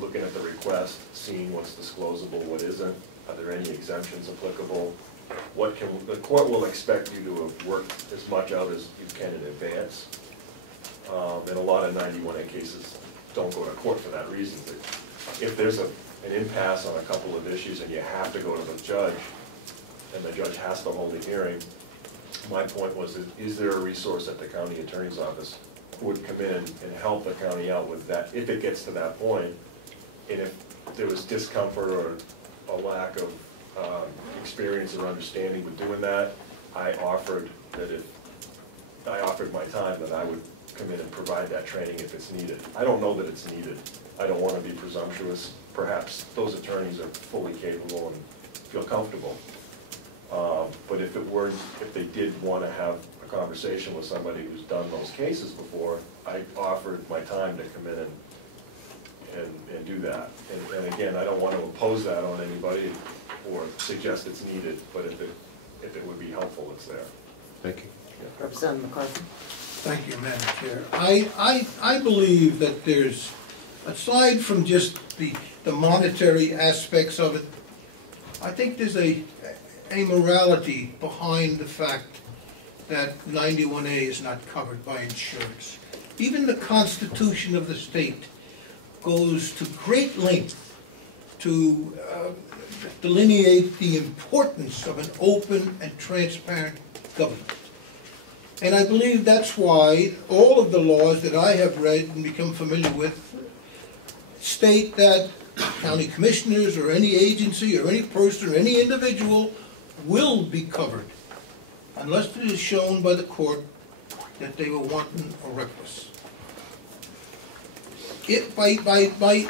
looking at the request, seeing what's disclosable, what isn't. Are there any exemptions applicable? The court will expect you to have worked as much out as you can in advance. And a lot of 91A cases don't go to court for that reason. If there's an impasse on a couple of issues and you have to go to the judge, and the judge has to hold a hearing, my point was, is there a resource at the county attorney's office who would come in and help the county out with that if it gets to that point? And if there was discomfort or a lack of experience or understanding with doing that, I offered my time that I would come in and provide that training if it's needed. I don't know that it's needed. I don't want to be presumptuous. Perhaps those attorneys are fully capable and feel comfortable. But if they did want to have a conversation with somebody who's done those cases before, I offered my time to come in and do that. And again, I don't want to impose that on anybody or suggest it's needed, but if it would be helpful, it's there. Thank you. Yeah. Representative McCarthy. Thank you, Madam Chair. I believe that there's, aside from just the monetary aspects of it, I think there's a morality behind the fact that 91A is not covered by insurance. Even the Constitution of the state goes to great length to delineate the importance of an open and transparent government. And I believe that's why all of the laws that I have read and become familiar with state that county commissioners or any agency or any person or any individual will be covered unless it is shown by the court that they were wanton or reckless. By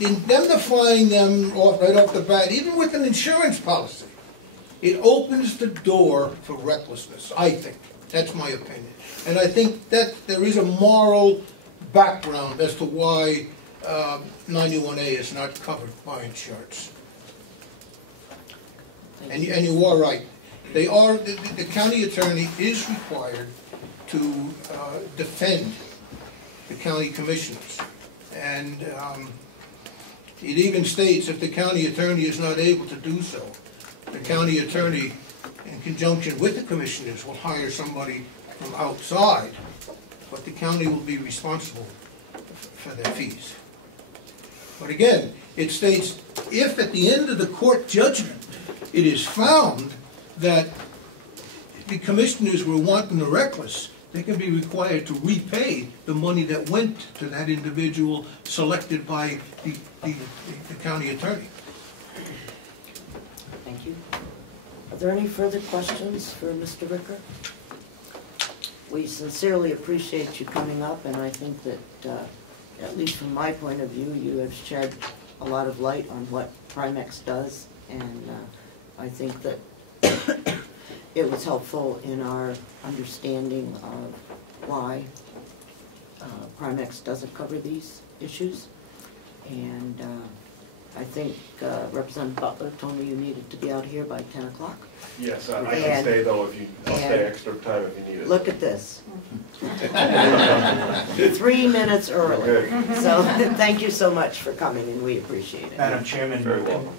indemnifying them right off the bat, even with an insurance policy, it opens the door for recklessness, I think. That's my opinion. And I think that there is a moral background as to why 91A is not covered by insurance. And you are right. the county attorney is required to defend the county commissioners. And it even states if the county attorney is not able to do so, the county attorney, in conjunction with the commissioners, will hire somebody from outside, but the county will be responsible for their fees. But again, it states if at the end of the court judgment it is found that the commissioners were wanton or reckless, they can be required to repay the money that went to that individual selected by the county attorney. Thank you. Are there any further questions for Mr. Ricker? We sincerely appreciate you coming up, and I think that, at least from my point of view, you have shed a lot of light on what Primex does, and I think that it was helpful in our understanding of why Primex doesn't cover these issues. And I think Representative Butler told me you needed to be out here by 10 o'clock. Yes, I can stay though if you, I'll stay extra time if you need it. Look at this. 3 minutes early. Okay. So thank you so much for coming, and we appreciate it. Madam Chairman,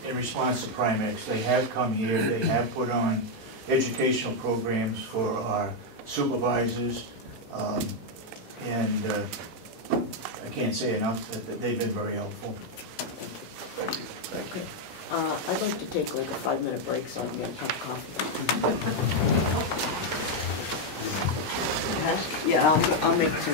in response to Primex, they have come here, they have put on educational programs for our supervisors, and I can't say enough that they've been very helpful. Thank you. Thank you. I'd like to take like a 5-minute break so I can get a cup of coffee. Yeah, I'll make 2.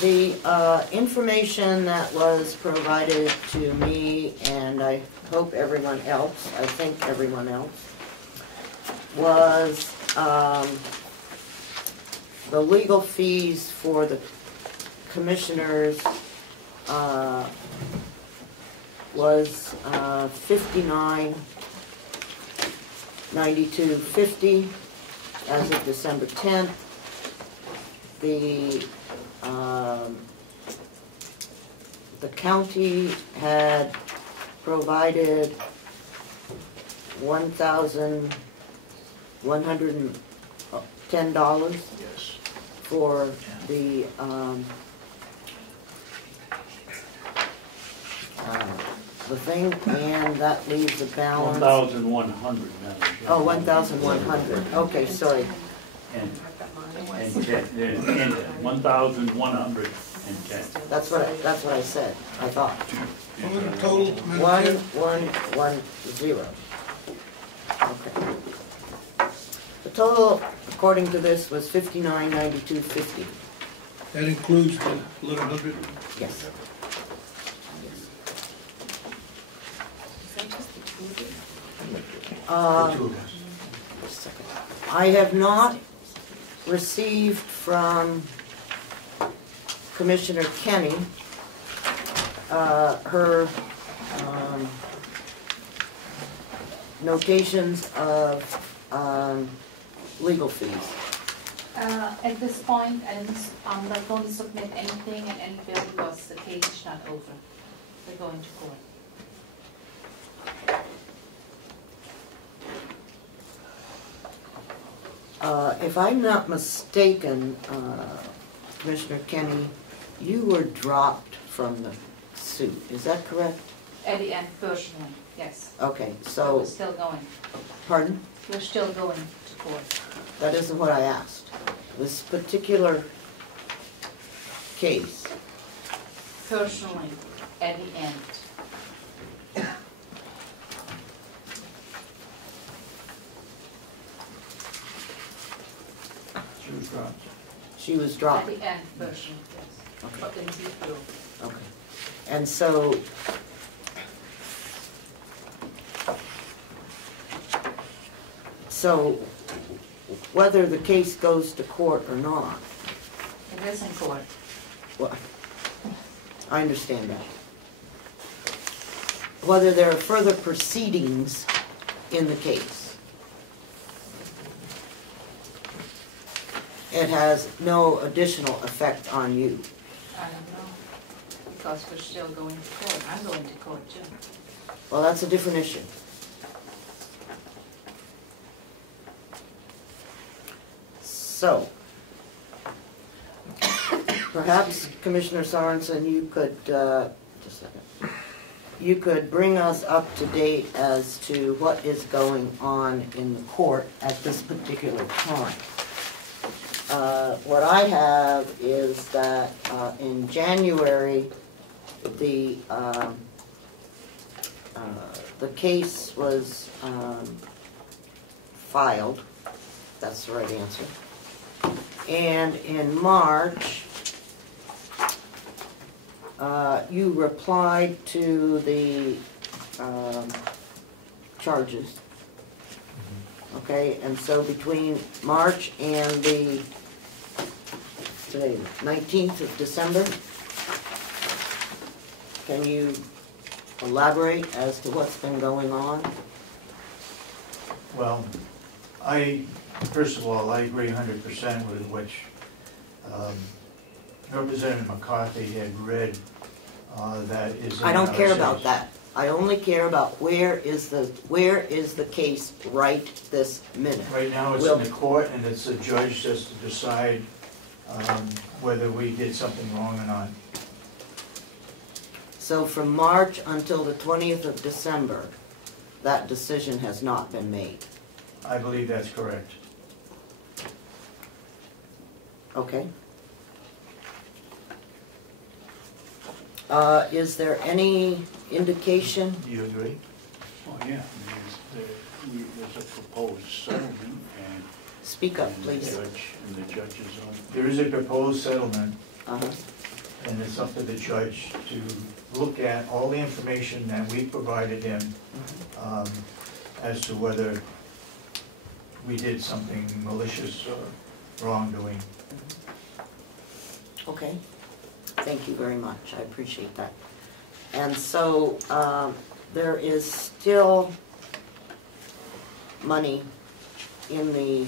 The information that was provided to me, and I hope everyone else, I think everyone else, was the legal fees for the commissioners was $59.92.50 as of December 10th. The county had provided $1,110 for the thing, and that leaves a balance. 1,100. Oh, 1,100. Okay, sorry. And 1,110. That's what I said. I thought. What was the total? 1110. Okay. The total, according to this, was $59.92.50. That includes the 1,100? Yes. I have not received from Commissioner Kenny her notations of legal fees. At this point, I'm not going to submit anything and any bill because the case is not over. We're going to court. If I'm not mistaken, Commissioner Kenny, you were dropped from the suit. Is that correct? At the end, personally, yes. Okay, We're so, still going. pardon? We're still going to court. That isn't what I asked. This particular case. Personally, at the end. She was dropped. She was dropped. At the end, personally, yes. Okay. But then she will. Okay. And so, whether the case goes to court or not, It is in court. well, I understand that. Whether there are further proceedings in the case, it has no additional effect on you. I don't know, because we're still going to court. I'm going to court too. Well, that's a different issue. So, perhaps Commissioner Sorensen, you could, just a second, you could bring us up to date as to what is going on in the court at this particular time. What I have is that in January, the case was filed. That's the right answer. And in March, you replied to the charges. Okay, and so between March and the today, 19th of December, can you elaborate as to what's been going on? Well, first of all, I agree 100% with which Representative McCarthy had read that is in I don't our care about case. that. I only care about where is the case right this minute. Right now, it's in the court, and it's the judge just to decide whether we did something wrong or not. So from March until the 20th of December, that decision has not been made. I believe that's correct. Okay. Is there any indication? Do you agree? Oh, yeah, there's a proposed settlement, and Speak up, please. the judge is on. There is a proposed settlement, Uh-huh. and it's up to the judge to look at all the information that we provided him as to whether we did something malicious or wrongdoing. Okay. Thank you very much. I appreciate that. And so there is still money in the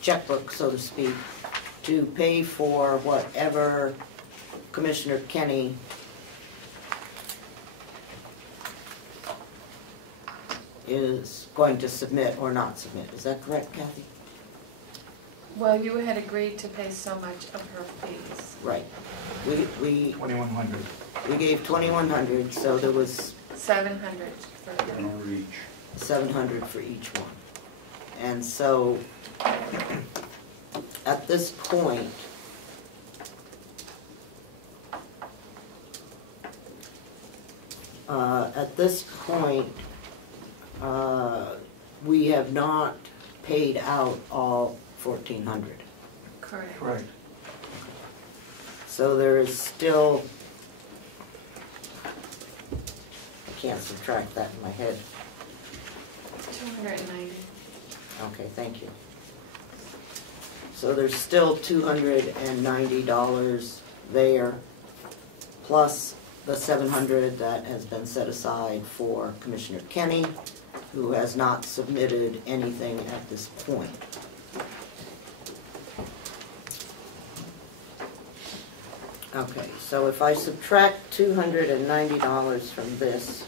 checkbook, so to speak, to pay for whatever Commissioner Kenny is going to submit or not submit. Is that correct, Kathy? Well, you had agreed to pay so much of her fees. Right. We 2,100. We gave 2,100, so there was 700 for each. 700 for each one. And so, at this point, we have not paid out all 1,400. Correct. Correct. So there is still, I can't subtract that in my head. 290. Okay, thank you. So there's still $290 there, plus the 700 that has been set aside for Commissioner Kenny, who has not submitted anything at this point. Okay, so if I subtract $290 from this,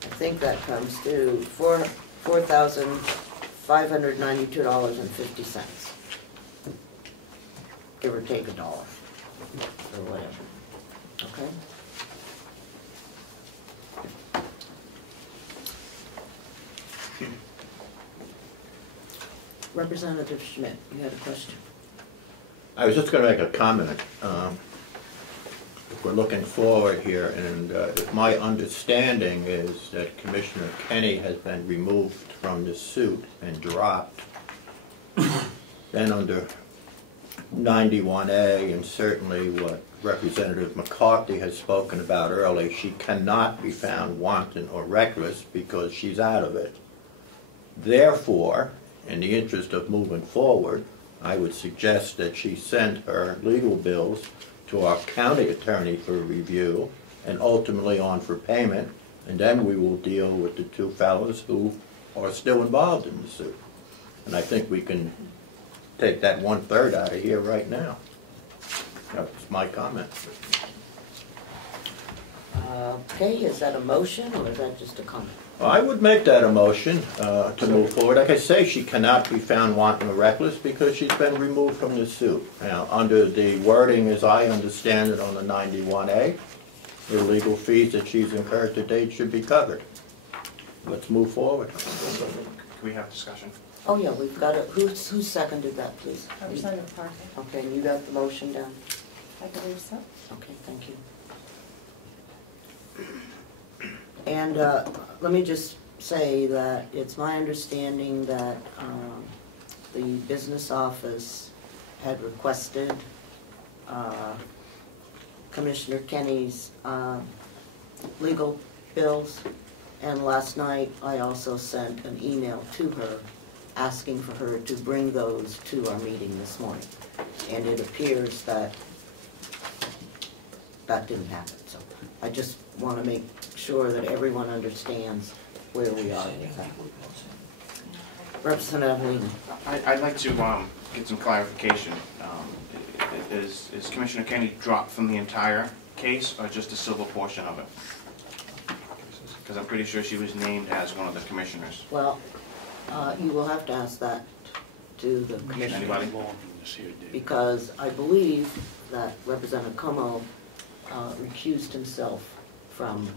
I think that comes to $4,592.50, give or take $1 or whatever. Okay. Representative Schmidt, you had a question? I was just going to make a comment. If we're looking forward here, and if my understanding is that Commissioner Kenny has been removed from the suit and dropped, then under 91A, and certainly what Representative McCarthy has spoken about earlier, she cannot be found wanton or reckless because she's out of it. Therefore, in the interest of moving forward, I would suggest that she send her legal bills to our county attorney for review and ultimately on for payment, and then we will deal with the two fellows who are still involved in the suit. And I think we can take that 1/3 out of here right now. That's my comment. Okay, is that a motion or is that just a comment? Well, I would make that a motion to move forward. Like I say, she cannot be found wanton or reckless because she's been removed from the suit. Now, under the wording as I understand it on the 91A, her legal fees that she's incurred to date should be covered. Let's move forward. Can we have discussion? Oh, yeah, we've got it. Who seconded that, please? Representative Parker. Okay, and you got the motion down? I believe so. Okay, thank you. And let me just say that it's my understanding that the business office had requested Commissioner Kenny's legal bills, and last night I also sent an email to her asking for her to bring those to our meeting this morning. And it appears that that didn't happen, so I just want to make sure that everyone understands where we are with that. Representative Lehman. I'd like to get some clarification. Is Commissioner Kenny dropped from the entire case or just a civil portion of it? Because I'm pretty sure she was named as one of the commissioners. Well, you will have to ask that to the commissioner. Anybody? Because I believe that Representative Comeau recused himself from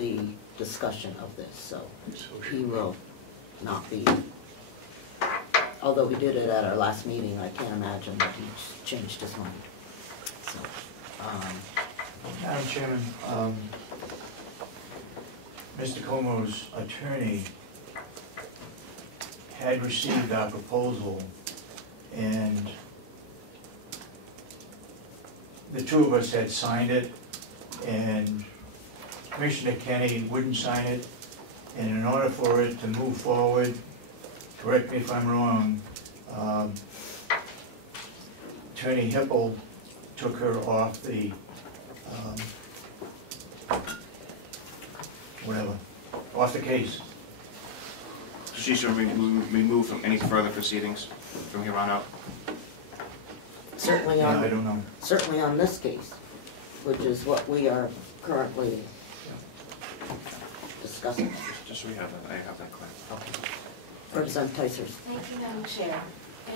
the discussion of this, so he will not be, although he did it at our last meeting, I can't imagine that he changed his mind. So, Madam Chairman, Mr. Comeau's attorney had received our proposal, and the two of us had signed it, and Commissioner Kenny wouldn't sign it, and in order for it to move forward, correct me if I'm wrong, Attorney Hipple took her off the, off the case. So she should be removed from any further proceedings from here on out? certainly Yeah, on, I don't know. certainly on this case, which is what we are currently discussing. Just so we have that, I have that clear. Representative Tysers. Thank you, Madam Chair.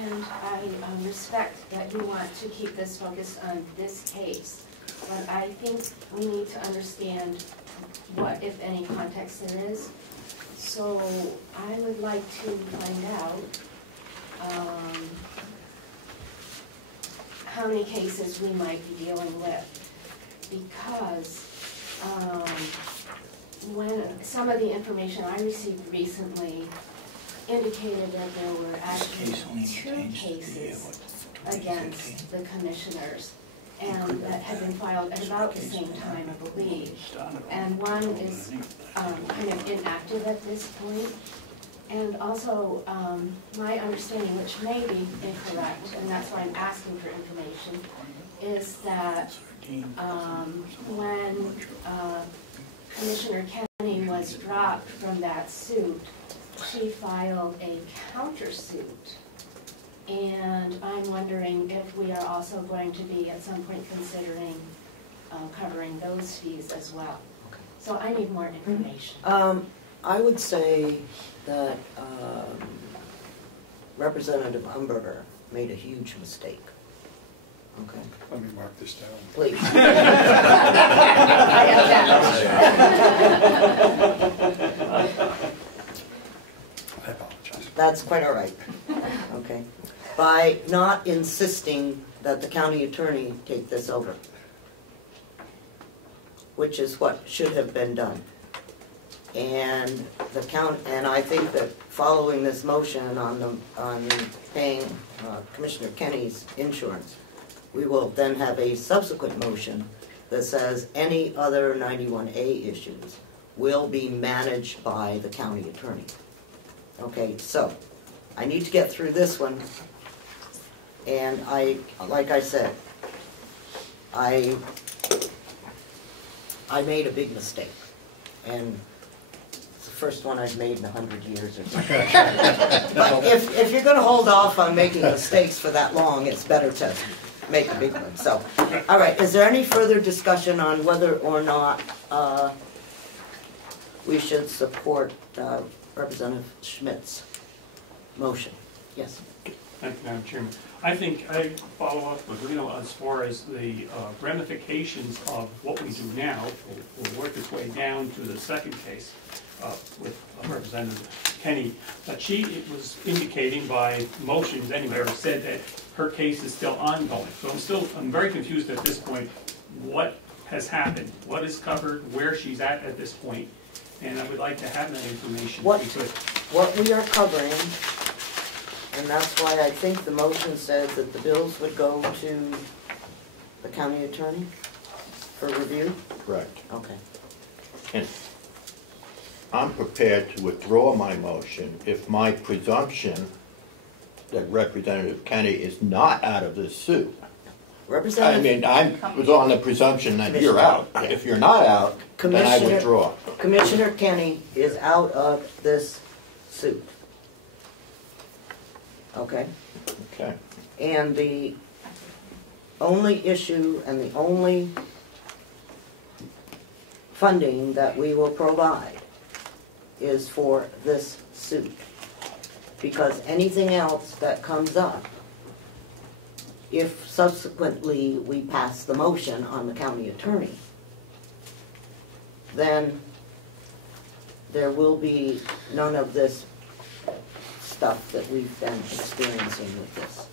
And I respect that you want to keep this focused on this case. But I think we need to understand what, if any, context there is. So I would like to find out how many cases we might be dealing with. Because when some of the information I received recently indicated that there were actually 2 cases against the commissioners, and that had been filed at about the same time, I believe. And one is kind of inactive at this point. And also, my understanding, which may be incorrect, and that's why I'm asking for information, is that when Commissioner Kenny was dropped from that suit, she filed a countersuit. And I'm wondering if we are also going to be at some point considering covering those fees as well. So I need more information. I would say that Representative Umberger made a huge mistake. Okay. Let me mark this down. Please. I have I apologize. That's quite all right. Okay. By not insisting that the county attorney take this over, which is what should have been done. And I think that following this motion on paying Commissioner Kenny's insurance, we will then have a subsequent motion that says any other 91A issues will be managed by the county attorney. Okay, so I need to get through this one, and like I said, I made a big mistake. And it's the first one I've made in 100 years or something. But if you're gonna hold off on making mistakes for that long, it's better to make a big one. So, all right, is there any further discussion on whether or not we should support Representative Schmidt's motion? Yes. Thank you, Madam Chairman. I think I follow up with Lino as far as the ramifications of what we do now will work its way down to the second case with Representative Kenny. But she was indicating by motions anyway, or said that her case is still ongoing. So I'm very confused at this point what has happened, what is covered, where she's at this point, and I would like to have that information if we could. What we are covering, and that's why I think the motion said that the bills would go to the county attorney for review? Correct. Okay. And I'm prepared to withdraw my motion if my presumption that Representative Kenny is not out of this suit. I mean, I was on the presumption that you're out. If you're not out, then I withdraw. Commissioner Kenny is out of this suit. Okay? Okay. And the only issue and the only funding that we will provide is for this suit. Because anything else that comes up, if subsequently we pass the motion on the county attorney, then there will be none of this stuff that we've been experiencing with this.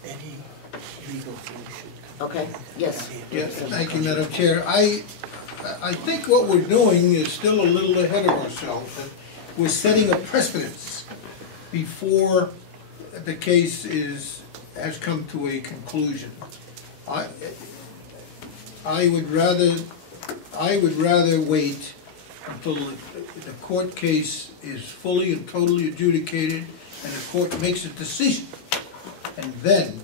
Okay, yes. Yes, thank you, Madam Chair. I think what we're doing is still a little ahead of ourselves. We're setting a precedence before the case has come to a conclusion. I would rather wait until the court case is fully and totally adjudicated and the court makes a decision, and then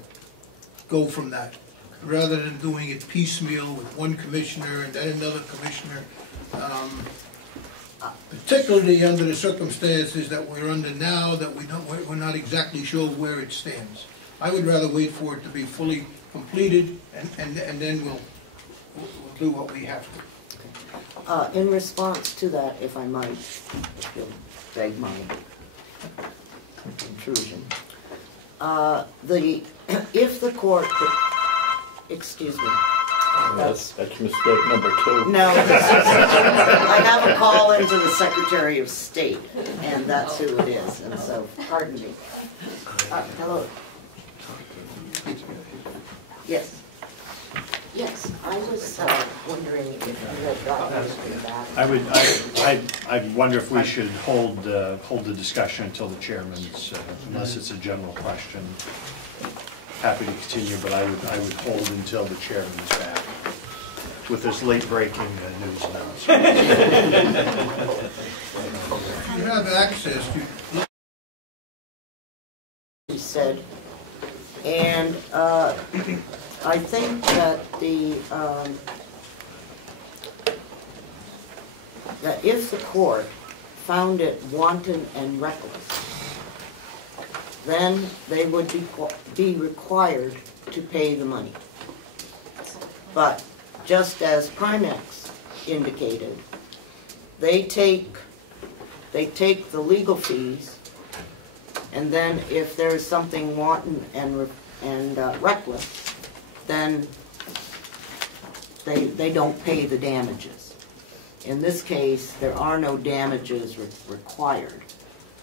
go from that, rather than doing it piecemeal with one commissioner and then another commissioner. Particularly under the circumstances that we're under now, that we're not exactly sure where it stands. I would rather wait for it to be fully completed, and then we'll do what we have to. In response to that, if I might, if you'll beg my intrusion, if the court, excuse me. That's mistake number 2. No, I have a call into the Secretary of State, and that's who it is, and so, pardon me. Hello. Yes. Yes, I was wondering if you had gotten that. I wonder if we should hold the discussion until the chairman's, unless it's a general question. Happy to continue, but I would hold until the chairman is back with this late breaking news announcement. You have access to. He said, and I think that that if the court found it wanton and reckless, then they would be required to pay the money. But just as Primex indicated, they take the legal fees, and then if there's something wanton and reckless, then they don't pay the damages. In this case, there are no damages required.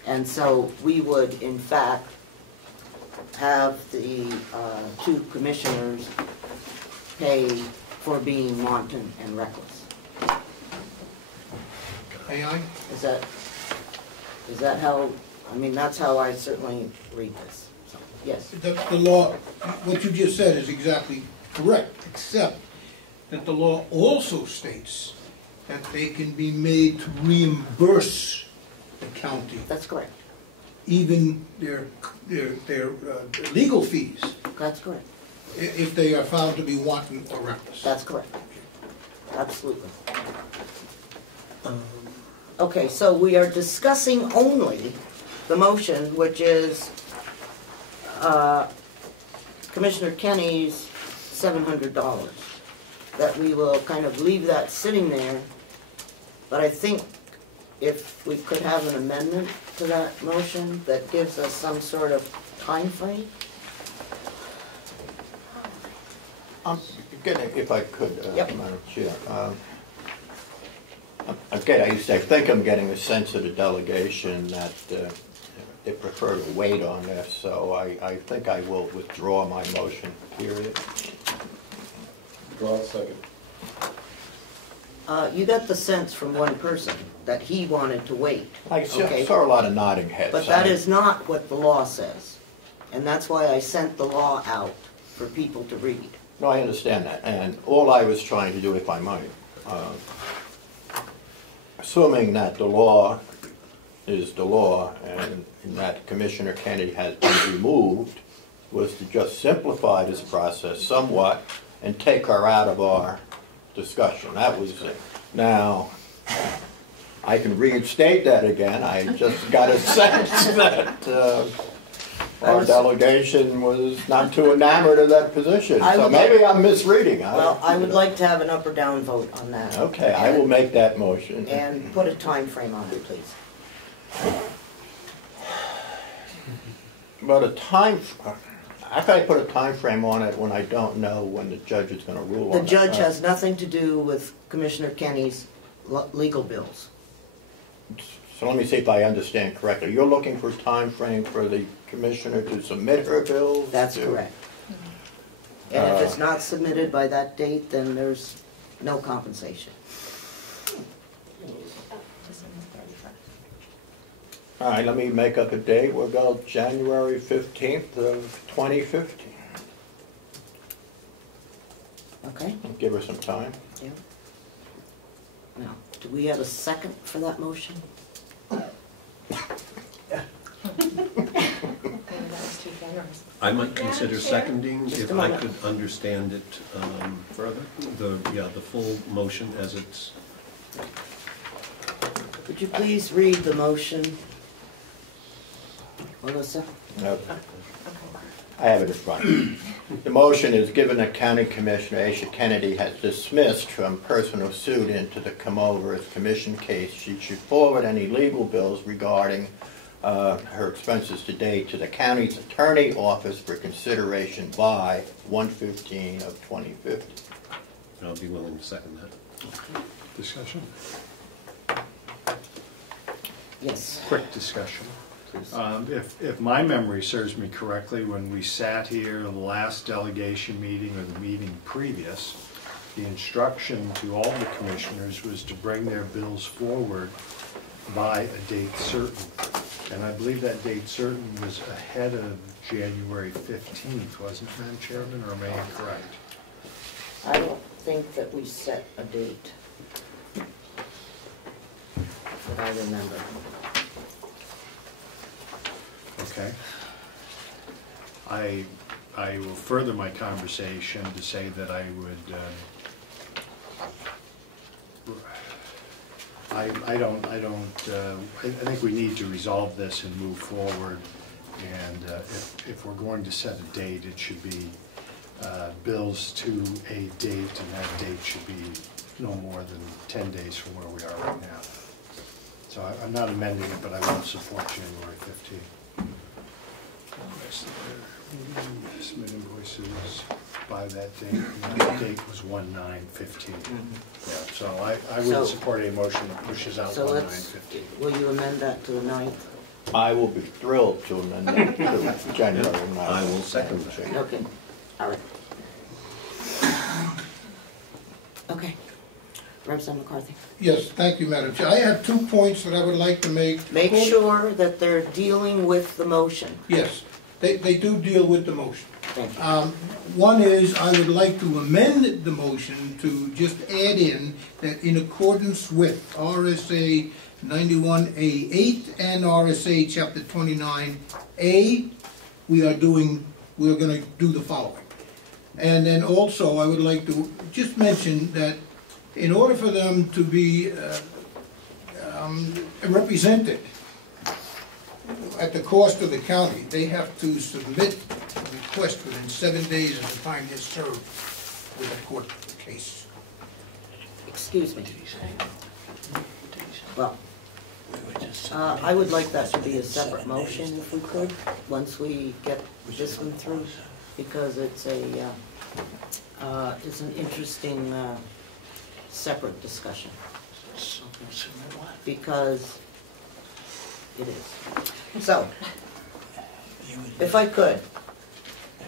And so we would, in fact, have the 2 commissioners pay for being wanton and reckless. May I? Is that how, I mean, that's how I certainly read this. So, yes. The law, what you just said is exactly correct, except that the law also states that they can be made to reimburse the county. That's correct. Even their legal fees. That's correct. If they are found to be wanton or reckless. That's correct. Absolutely. Okay, so we are discussing only the motion, which is Commissioner Kenny's $700. That we will kind of leave that sitting there, but I think if we could have an amendment to that motion that gives us some sort of time frame. Again, if I could, Yep. Madam Chair. Again, I think I'm getting a sense of the delegation that they prefer to wait on this, so I think I will withdraw my motion, period. Draw a second. You got the sense from one person that he wanted to wait. I okay? saw a lot of nodding heads. But that is not what the law says. And that's why I sent the law out for people to read. No, I understand that, and all I was trying to do, if I might, assuming that the law is the law and that Commissioner Kenny has been removed, was to just simplify this process somewhat and take her out of our discussion. That was it. Now, I can reinstate that again. I just got a sense that our delegation was not too enamored of that position. So maybe I'm misreading. Well, I would like to have an up or down vote on that. Okay, I will make that motion. And put a time frame on it, please. But how can I put a time frame on it when I don't know when the judge is going to rule on it? The judge has nothing to do with Commissioner Kenny's legal bills. So let me see if I understand correctly. You're looking for a time frame for the commissioner to submit her bills? That's correct. And if it's not submitted by that date, then there's no compensation. All right, let me make up a date. We'll go January 15th of 2015. Okay? Give her some time. Yeah. Now, do we have a second for that motion? I might consider seconding Just if a I moment. could understand it further. The full motion as it's. Could you please read the motion, Melissa? Okay. I have it in front. The motion is given that County Commissioner Aisha Kennedy has dismissed from personal suit into the Comeau versus Commission case. She should forward any legal bills regarding her expenses to date to the county's attorney office for consideration by 1/15 of 2015. I'll be willing to second that. Discussion? Yes. Quick discussion. If my memory serves me correctly, when we sat here the last delegation meeting or the meeting previous, the instruction to all the commissioners was to bring their bills forward by a date certain. And I believe that date certain was ahead of January 15th, wasn't it, Madam Chairman, or am I incorrect? I don't think that we set a date that I remember. Okay. I will further my conversation to say that I would, I think we need to resolve this and move forward. And if we're going to set a date, it should be bills to a date, and that date should be no more than 10 days from where we are right now. So I'm not amending it, but I will support January 15th. Submit invoices by that date, and that date was 1/9/15. Yeah, so I would support a motion that pushes out 1/9/15. Will you amend that to the 9th? I will be thrilled to amend that to January 9th. I will second that. Okay, all right. Okay, Representative McCarthy. Yes, thank you, Madam Chair. I have 2 points that I would like to make. Make sure that they're dealing with the motion. Yes, they do deal with the motion. Thank you. One is, I would like to amend the motion to just add in that in accordance with RSA 91A8 and RSA Chapter 29A, we are going to do the following. And then also, I would like to just mention that in order for them to be represented at the cost of the county, they have to submit a request within 7 days of the time they're served with a court case. Excuse me. Well, I would like that to be a separate motion if we could, once we get this one through, because it's an interesting separate discussion. Because it is. So, if I could,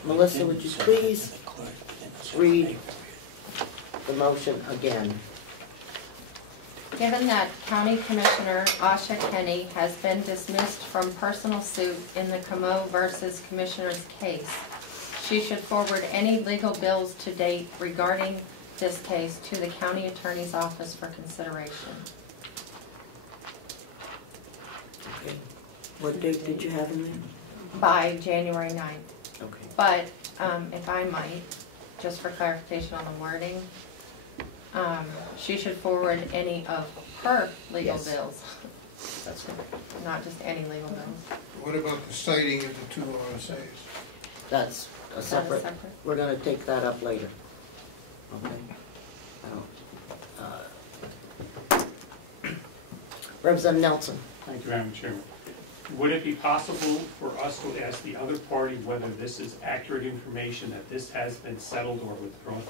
Melissa, would you please read the motion again? Given that County Commissioner Asha Kenny has been dismissed from personal suit in the Comeau versus Commissioner's case, she should forward any legal bills to date regarding this case to the County Attorney's Office for consideration. Okay. What date did you have in there? By January 9th. Okay. But if I might, just for clarification on the wording, she should forward any of her legal bills. That's right. Not just any legal bills. What about the citing of the 2 RSAs? That's a separate, we're gonna take that up later. Okay? Representative Nelson. Thank you, Madam Chairman. Would it be possible for us to ask the other party whether this is accurate information, that this has been settled or withdrawn?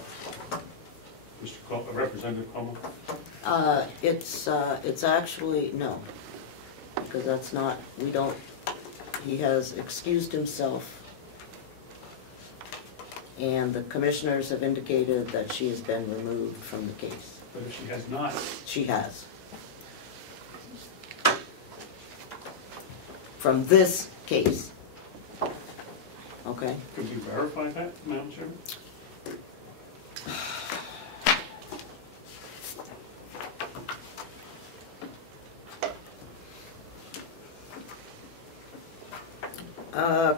Representative Comeau? It's actually, no, because that's not, we don't, he has excused himself, and the commissioners have indicated that she has been removed from the case. But if she has not? She has. From this case. Okay? Could we verify that, Madam Chairman?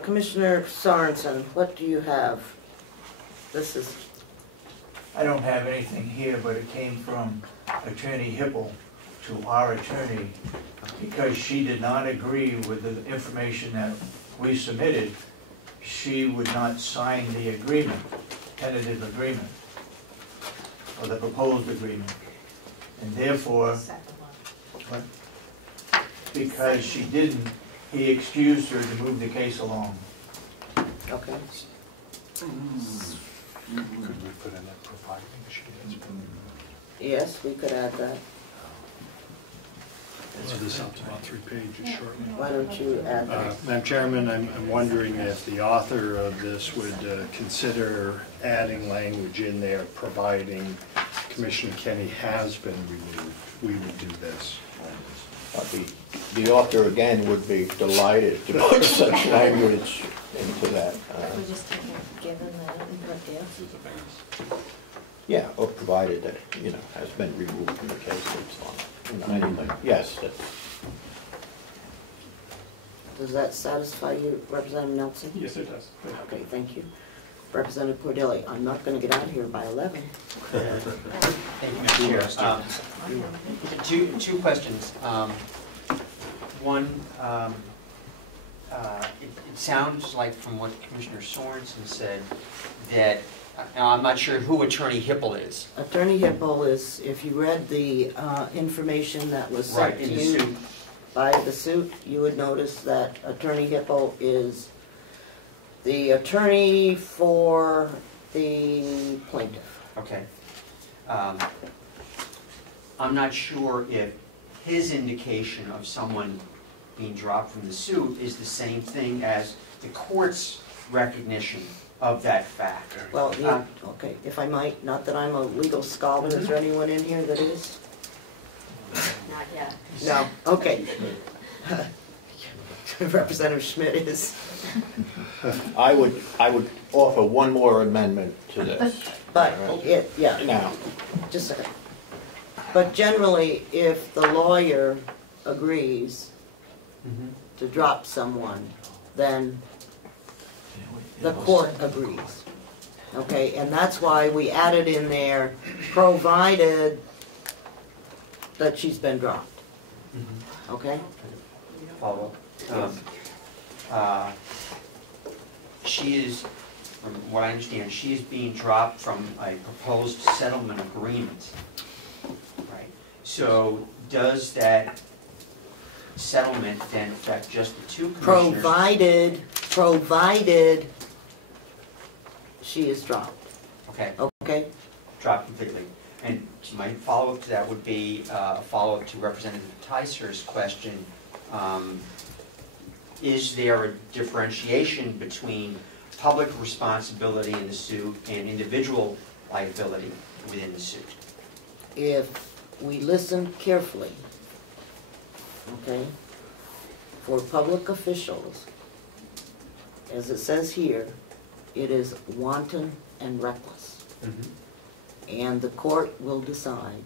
Commissioner Sorensen, what do you have? This is... I don't have anything here, but it came from Attorney Hipple to our attorney because she did not agree with the information that we submitted. She would not sign the agreement, tentative agreement, or the proposed agreement. And therefore, because she didn't, he excused her to move the case along. Okay. Could we put in that providing she has been? Yes, we could add that. This sounds about 3 pages short. Why don't you add that? Madam Chairman, I'm wondering if the author of this would consider adding language in there providing Commissioner Kenny has been removed. We would do this. The author, again, would be delighted to put such language into that. We just given that and put if. Yeah, or provided that, has been removed from the case, it's fine. Anything, yes. Does that satisfy you, Representative Nelson? Yes, it does. Okay, thank you. Representative Cordelli, I'm not going to get out of here by 11. Thank you, Madam Chair. Two questions. One, it sounds like from what Commissioner Sorensen said that, now I'm not sure who Attorney Hipple is. Attorney Hipple is, if you read the information that was sent to you by the suit, you would notice that Attorney Hipple is the attorney for the plaintiff. Okay. I'm not sure if his indication of someone being dropped from the suit is the same thing as the court's recognition of that fact. Well, okay, if I might, not that I'm a legal scholar, is there anyone in here that is? Not yet. No, okay. Representative Schmidt is. I would offer one more amendment to this. But, yeah. Now. Just a second. But generally, if the lawyer agrees to drop someone, then the court agrees. Okay, and that's why we added in there, provided that she's been dropped. Okay? Follow up. She is, from what I understand, she is being dropped from a proposed settlement agreement. Right. So does that settlement then affect just the two commissioners? Provided she is dropped. Okay. Okay? Dropped completely. And my follow-up to that would be a follow-up to Representative Tyser's question. Is there a differentiation between public responsibility in the suit and individual liability within the suit? If we listen carefully, okay, for public officials, as it says here, it is wanton and reckless. And the court will decide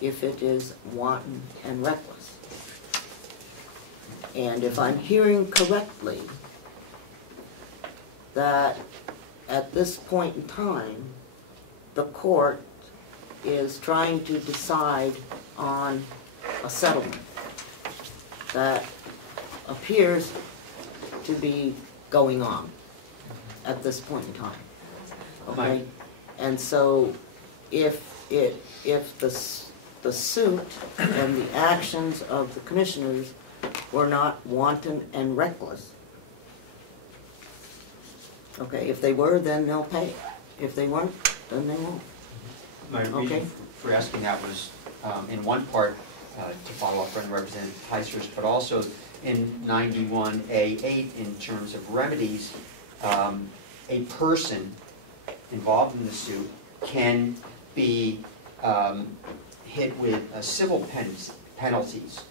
if it is wanton and reckless. And if I'm hearing correctly, that at this point in time, the court is trying to decide on a settlement that appears to be going on at this point in time. Okay? And so if the suit and the actions of the commissioners were not wanton and reckless, okay, if they were, then they'll pay. If they weren't, then they won't. My reason for asking that was, in one part, to follow up on Representative Tyser's, but also in 91A8 in terms of remedies, a person involved in the suit can be hit with civil penalties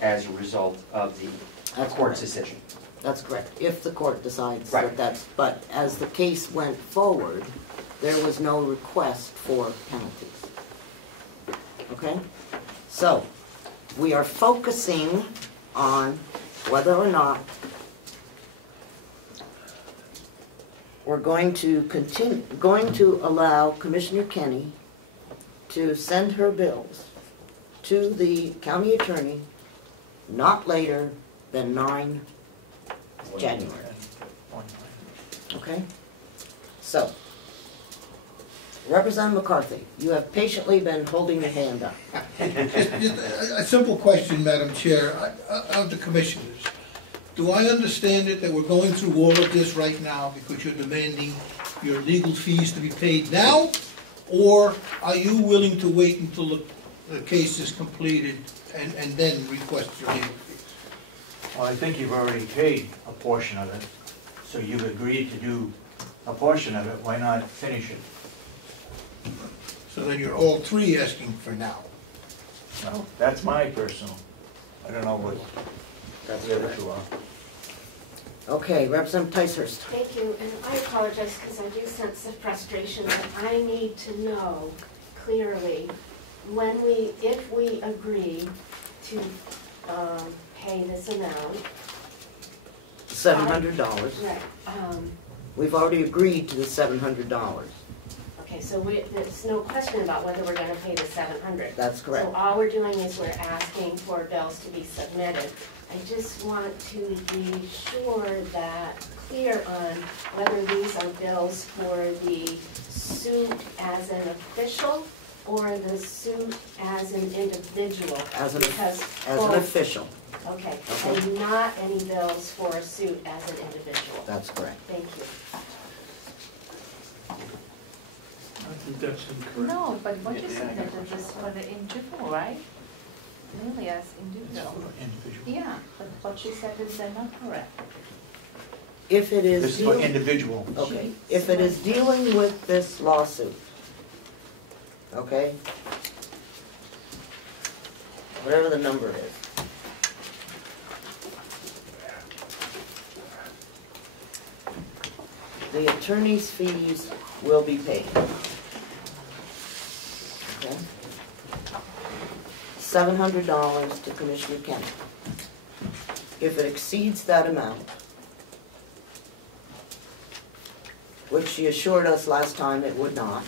as a result of the court's decision. That's correct, if the court decides Right. that that's, but as the case went forward, there was no request for penalties. Okay? So, we are focusing on whether or not we're going to allow Commissioner Kenny to send her bills to the county attorney not later than 9 January. Okay? So, Representative McCarthy, you have patiently been holding your hand up. Just a simple question, Madam Chair, of the commissioners. Do I understand it that we're going through all of this right now because you're demanding your legal fees to be paid now? Or are you willing to wait until the case is completed and then request your legal fees? Well, I think you've already paid a portion of it, so you've agreed to do a portion of it, why not finish it? So then you're all three asking for now? No, that's my personal. I don't know what the other two are. Okay, Representative Ticehurst. Thank you, and I apologize because I do sense the frustration that I need to know clearly if we agree to pay this amount. $700. Right. We've already agreed to the $700. Okay, so there's no question about whether we're going to pay the $700. That's correct. So all we're doing is we're asking for bills to be submitted. I just want to be clear on whether these are bills for the suit as an official or the suit as an individual. As an both, official. Okay, and not any bills for a suit as an individual. That's correct. Thank you. I think that's incorrect. No, but what you said that it is for the individual, right? Really as individual. Yeah, but what you said is they're not correct. If it is This is for individual. Okay, if it is dealing with this lawsuit, okay, whatever the number is, the attorney's fees will be paid. Okay? $700 to Commissioner Kenny. If it exceeds that amount, which she assured us last time it would not,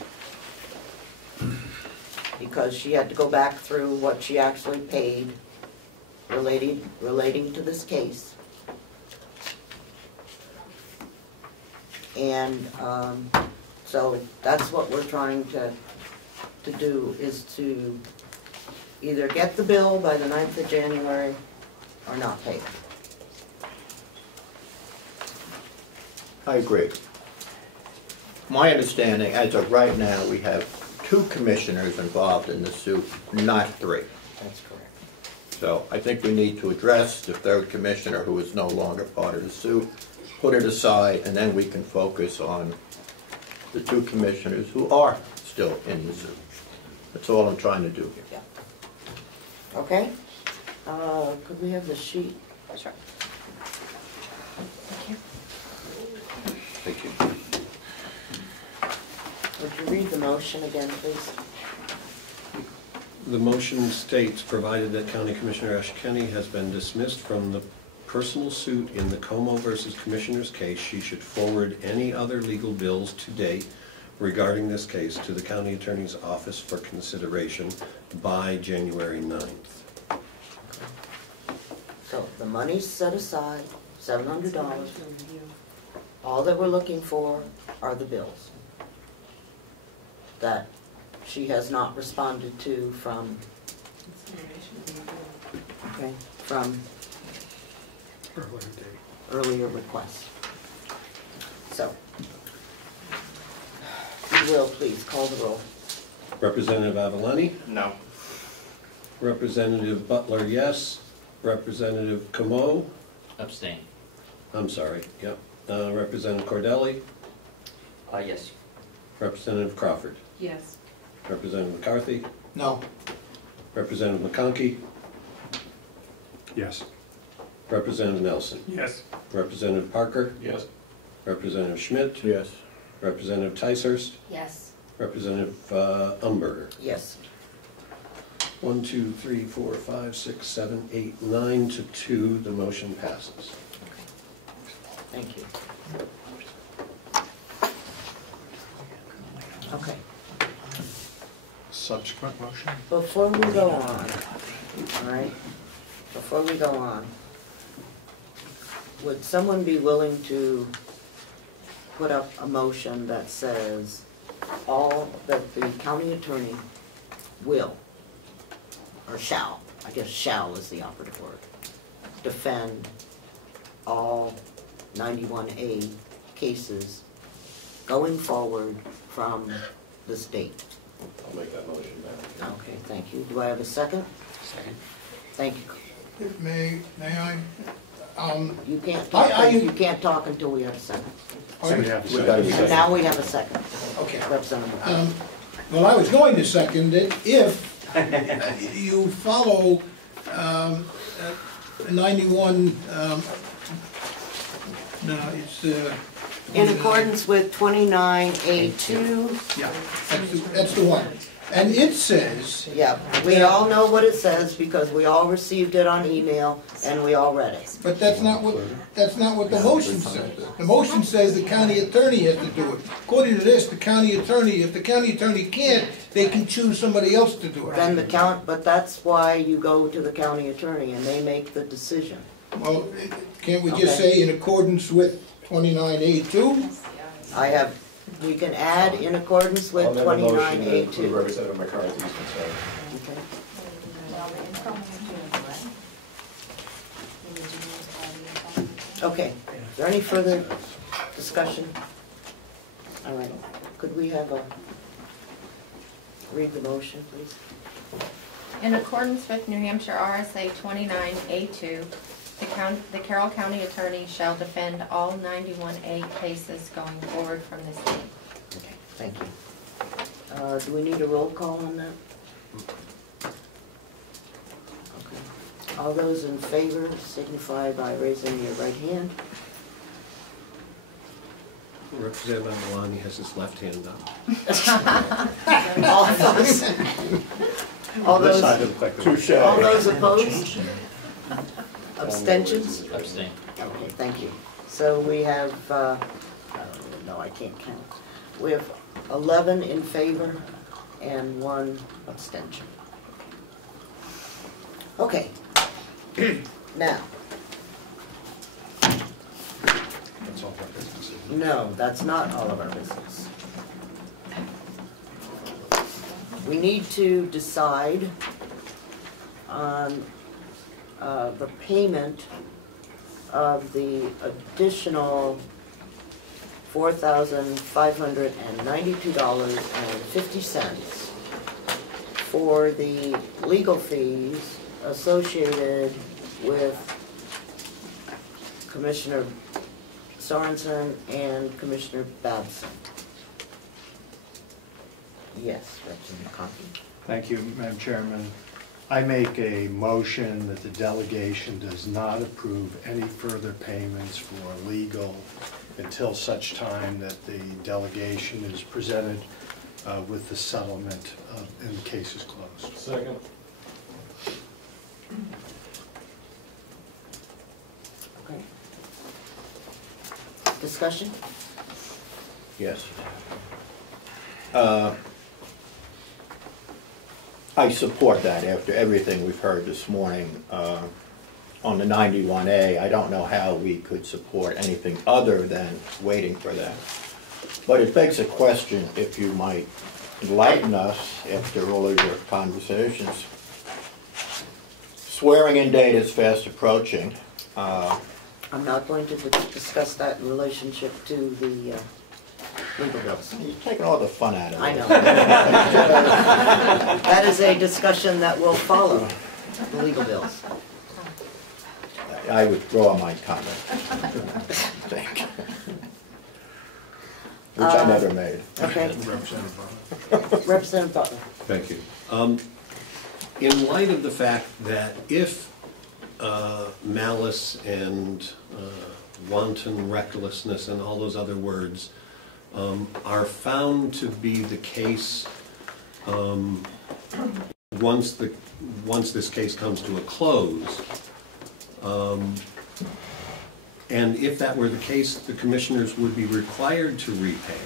because she had to go back through what she actually paid relating to this case. And so that's what we're trying to do, is to either get the bill by the 9th of January or not pay it. I agree. My understanding, as of right now, we have 2 commissioners involved in the suit, not 3. That's correct. So I think we need to address the 3rd commissioner who is no longer part of the suit, put it aside, and then we can focus on the 2 commissioners who are still in the suit. That's all I'm trying to do here. Yeah. Okay? Could we have the sheet? Sure. Thank you. Would you read the motion again, please? The motion states, provided that County Commissioner Ash Kenny has been dismissed from the personal suit in the Comeau versus Commissioner's case, she should forward any other legal bills to date regarding this case to the County Attorney's Office for consideration by January 9th. So the money's set aside, $700. All that we're looking for are the bills that she has not responded to from earlier requests. So, if you will, please call the roll. Representative Avalani? No. Representative Butler, yes. Representative Comeau? Abstain. I'm sorry, yep. Representative Cordelli? Yes. Representative Crawford? Yes. Representative McCarthy? No. Representative McConkey? Yes. Representative Nelson? Yes. Representative Parker? Yes. Representative Schmidt? Yes. Representative Ticehurst? Yes. Representative Umberger? Yes. 1, 2, 3, 4, 5, 6, 7, 8, 9 to 2, the motion passes. Thank you. Okay. Subsequent motion? Before we go on, all right, before we go on, would someone be willing to put up a motion that says all that the county attorney will, or shall, I guess shall is the operative word, defend all 91A cases going forward from the state? I'll make that motion now. Okay, thank you. Do I have a second? Second. Thank you. May I? You can't I- talk, you can't talk until we have a second. We have a We got a second. And now we have a second. Okay. Representative. Well, I was going to second it if you follow 91, no, it's... In accordance with 29A2. Yeah, that's the one. And it says... Yeah, we all know what it says because we all received it on email and we all read it. But that's not what the motion says. The motion says the county attorney has to do it. According to this, the county attorney, if the county attorney can't, they can choose somebody else to do it. Then but that's why you go to the county attorney and they make the decision. Well, can't we just say in accordance with 29A2? We can add in accordance with I'll make a motion to 29A2. include Representative McCarthy's concern. Okay, is there any further discussion? All right, could we have read the motion, please? In accordance with New Hampshire RSA 29A2, the Carroll County Attorney shall defend all 91A cases going forward from this date. Okay, thank you. Do we need a roll call on that? Okay. All those in favor signify by raising your right hand. Representative Avalani has his left hand up. All those opposed? Abstentions? Abstain. Okay, thank you. So we have, no, I can't count. We have 11 in favor and 1 abstention. Okay, Now, That's all our business. no, that's not all of our business. We need to decide on the payment of the additional $4,592.50 for the legal fees associated with Commissioner Sorensen and Commissioner Babson. Yes, Representative McCarthy. Thank you, Madam Chairman. I make a motion that the delegation does not approve any further payments for legal until such time that the delegation is presented with the settlement and the case is closed. Second. Okay. Discussion? Yes. I support that after everything we've heard this morning on the 91A. I don't know how we could support anything other than waiting for that. But it begs a question, if you might enlighten us after all of your conversations. Swearing-in date is fast approaching. I'm not going to discuss that in relationship to the legal bills. You're taking all the fun out of it. I know. That is a discussion that will follow the legal bills. I withdraw my comment. Thank you. Which I never made. Okay. Representative Butler. Thank you. In light of the fact that if malice and wanton recklessness and all those other words are found to be the case once this case comes to a close, and if that were the case, the commissioners would be required to repay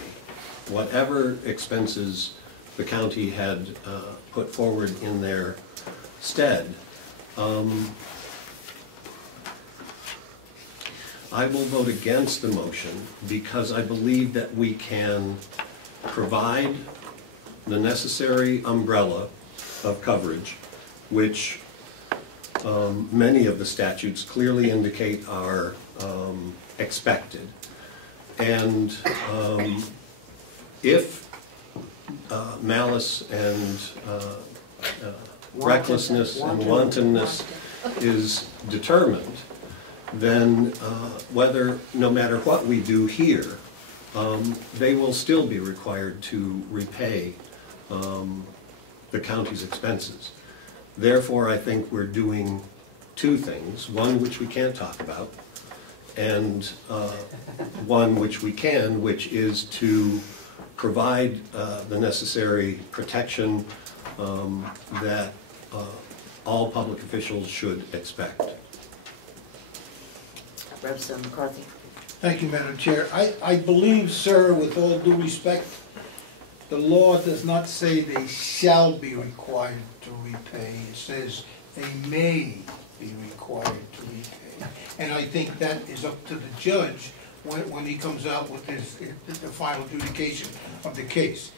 whatever expenses the county had put forward in their stead. I will vote against the motion because I believe that we can provide the necessary umbrella of coverage, which many of the statutes clearly indicate are expected. And if malice and recklessness and wantonness is determined, then no matter what we do here, they will still be required to repay the county's expenses. Therefore, I think we're doing two things, one which we can't talk about, and one which we can, which is to provide the necessary protection that all public officials should expect. Representative McCarthy. Thank you, Madam Chair. I believe, sir, with all due respect, the law does not say they shall be required to repay. It says they may be required to repay. And I think that is up to the judge when he comes out with the final adjudication of the case.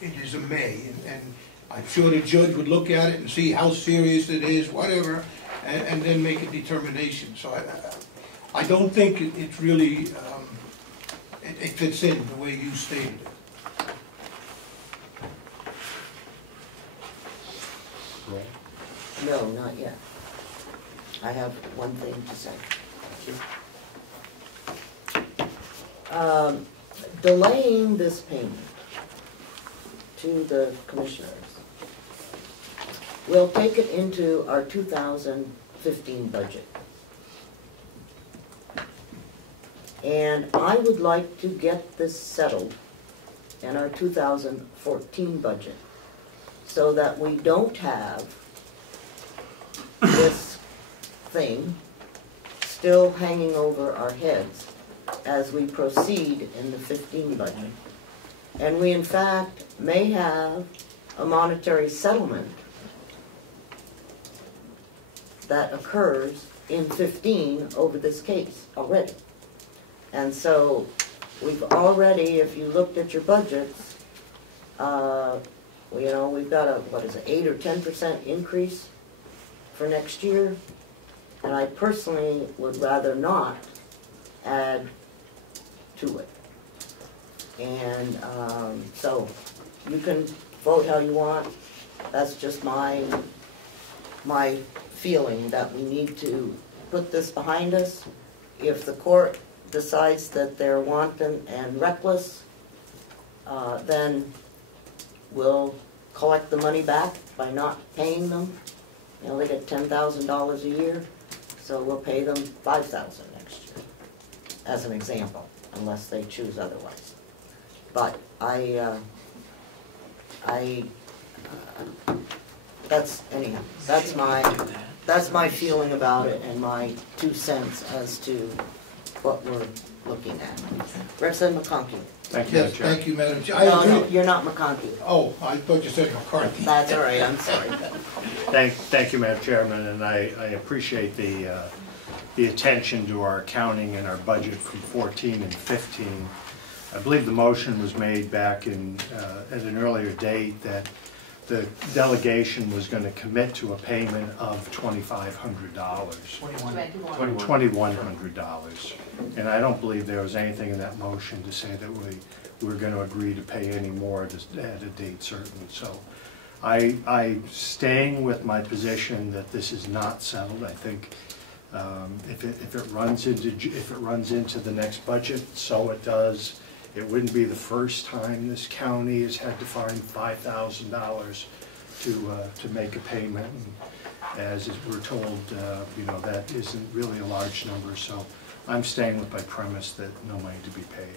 It is a may, and I'm sure the judge would look at it and see how serious it is, whatever, and then make a determination. So I don't think it's really, it fits in the way you stated it. No, not yet. I have one thing to say. Delaying this payment to the commissioners will take it into our 2015 budget. And I would like to get this settled in our 2014 budget so that we don't have this thing still hanging over our heads as we proceed in the 15 budget. And we in fact may have a monetary settlement that occurs in 15 over this case already. And so we've already, if you looked at your budgets, you know, we've got a, what is it, 8 or 10% increase for next year. And I personally would rather not add to it. And so you can vote how you want. That's just my feeling that we need to put this behind us. If the court decides that they're wanton and reckless, then we'll collect the money back by not paying them. You know, they get $10,000 a year, so we'll pay them $5,000 next year, as an example, unless they choose otherwise. But that's my feeling about it and my 2 cents as to what we're looking at. Representative McConkey. Thank you, Madam Chair. Thank you, Madam Chair. No, you're not McConkey. Oh, I thought you said McCarthy. That's all right, I'm sorry. Thank you, Madam Chairman, and I appreciate the attention to our accounting and our budget from 14 and 15. I believe the motion was made back in at an earlier date that the delegation was going to commit to a payment of $2,500. $2,100. And I don't believe there was anything in that motion to say that we were going to agree to pay any more at a date certain. So I'm staying with my position that this is not settled. I think if it runs into the next budget, so it does. It wouldn't be the first time this county has had to find $5,000 to make a payment. And as we're told, you know, that isn't really a large number. So I'm staying with my premise that no money to be paid.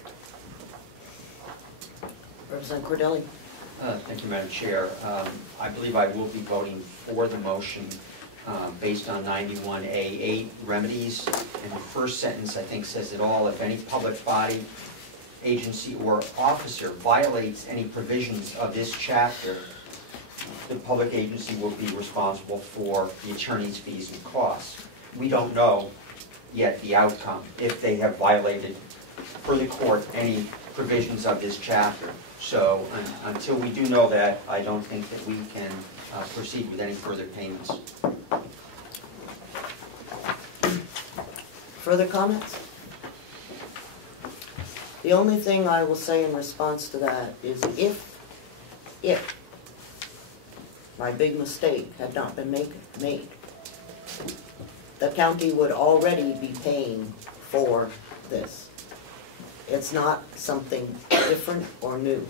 Representative Cordelli. Thank you, Madam Chair. I believe I will be voting for the motion based on 91A8 remedies. And the first sentence, I think, says it all. If any public body, agency, or officer violates any provisions of this chapter, the public agency will be responsible for the attorney's fees and costs. We don't know yet the outcome if they have violated, for the court, any provisions of this chapter. So until we do know that, I don't think that we can proceed with any further payments. Further comments? The only thing I will say in response to that is if my big mistake had not been made, the county would already be paying for this. It's not something different or new.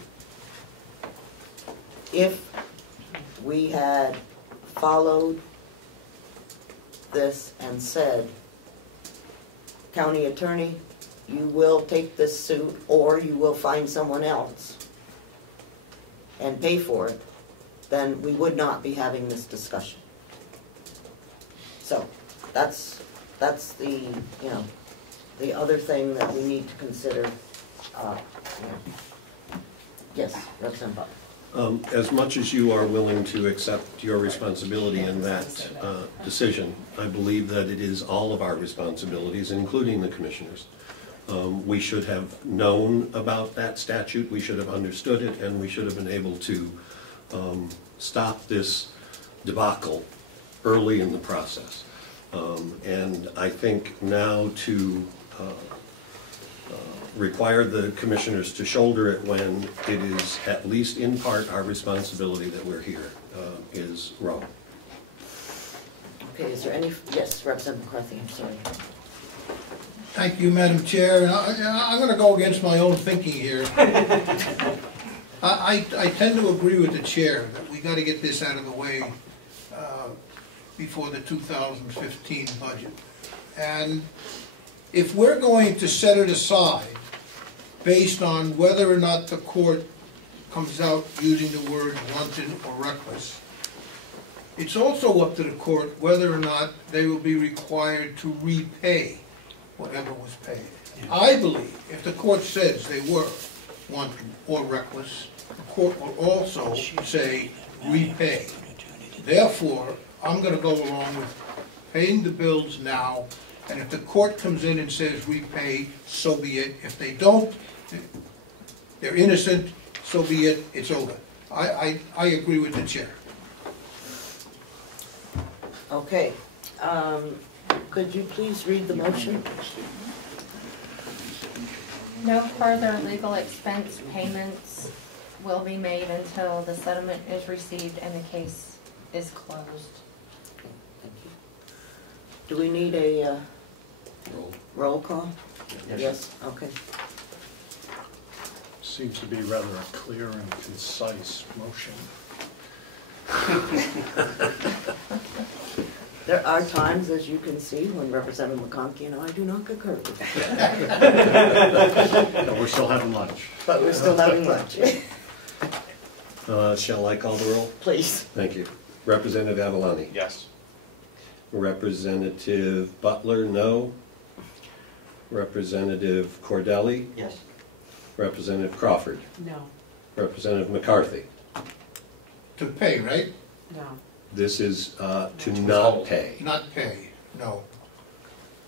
If we had followed this and said, county attorney, you will take this suit or you will find someone else and pay for it, then we would not be having this discussion. So that's the, you know, the other thing that we need to consider. Yes, Representative Buck. As much as you are willing to accept your responsibility in that decision, I believe that it is all of our responsibilities, including the commissioners. We should have known about that statute, we should have understood it, and we should have been able to stop this debacle early in the process. And I think now to require the commissioners to shoulder it when it is at least in part our responsibility that we're here is wrong. Okay, is there any, yes, Representative McCarthy, I'm sorry. Thank you, Madam Chair. And I'm going to go against my own thinking here. I tend to agree with the chair that we got to get this out of the way before the 2015 budget. And if we're going to set it aside based on whether or not the court comes out using the word wanton or reckless, it's also up to the court whether or not they will be required to repay whatever was paid. I believe if the court says they were wanton or reckless, the court will also say repay. Therefore, I'm going to go along with paying the bills now, and if the court comes in and says we pay, so be it. If they don't, they're innocent, so be it, it's over. I agree with the chair. Okay, could you please read the motion? No further legal expense payments will be made until the settlement is received and the case is closed. Thank you. Do we need a roll call? Yes, okay. Seems to be rather a clear and concise motion. There are times, as you can see, when Representative McConkey and I do not concur with that. But we're still having lunch. But we're still having lunch. Shall I call the roll? Please. Thank you. Representative Avalani? Yes. Representative Butler, no. Representative Cordelli? Yes. Representative Crawford? No. Representative McCarthy? To pay, right? No. This is to not pay. Not pay, no.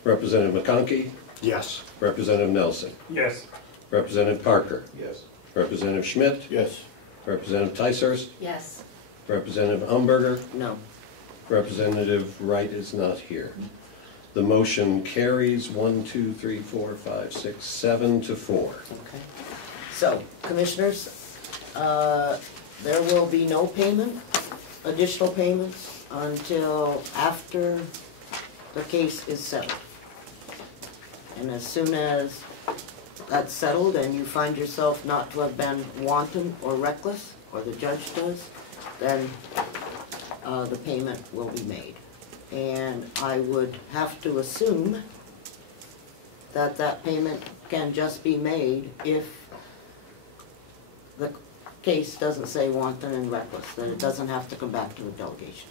Representative McConkey? Yes. Representative Nelson? Yes. Representative Parker? Yes. Representative Schmidt? Yes. Representative Ticehurst? Yes. Representative Umberger? No. Representative Wright is not here. The motion carries 1, 2, 3, 4, 5, 6, 7 to 4. Okay. So, commissioners, there will be no payment, additional payments, until after the case is settled. And as soon as that's settled and you find yourself not to have been wanton or reckless, or the judge does, then the payment will be made. And I would have to assume that that payment can just be made if the case doesn't say wanton and reckless, that it doesn't have to come back to the delegation.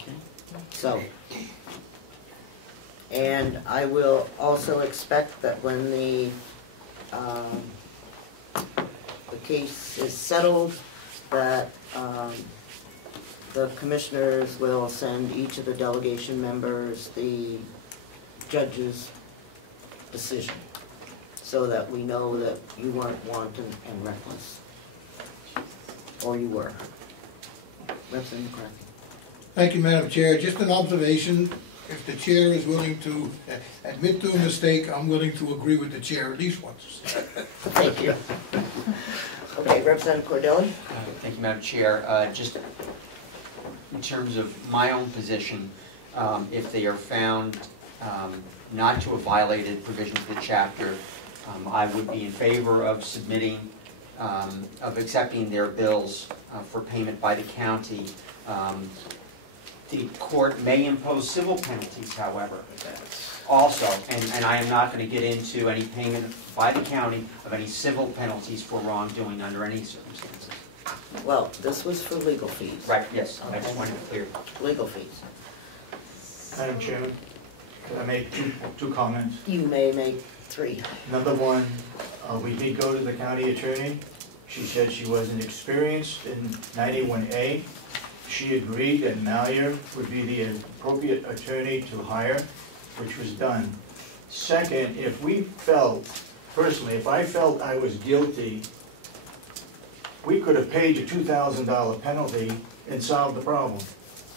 Okay? So, and I will also expect that when the case is settled, that the commissioners will send each of the delegation members the judge's decision, so that we know that you weren't wanton and reckless. Or you were. Representative McCarthy. Thank you, Madam Chair. Just an observation. If the chair is willing to admit to a mistake, I'm willing to agree with the chair at least once. Thank you. Okay, Representative Cordelli. Thank you, Madam Chair. Just in terms of my own position, if they are found not to have violated provisions of the chapter, I would be in favor of submitting, of accepting their bills for payment by the county. The court may impose civil penalties, however, also, and I am not going to get into any payment by the county of any civil penalties for wrongdoing under any circumstances. Well, this was for legal fees. Right, yes, I just wanted to clear. Legal fees. Madam Chairman, can I make two comments? You may make 3. Number one, we did go to the county attorney. She said she wasn't experienced in 91A. She agreed that Mallier would be the appropriate attorney to hire, which was done. Second, if we felt, personally, if I felt I was guilty, we could have paid a $2,000 penalty and solved the problem.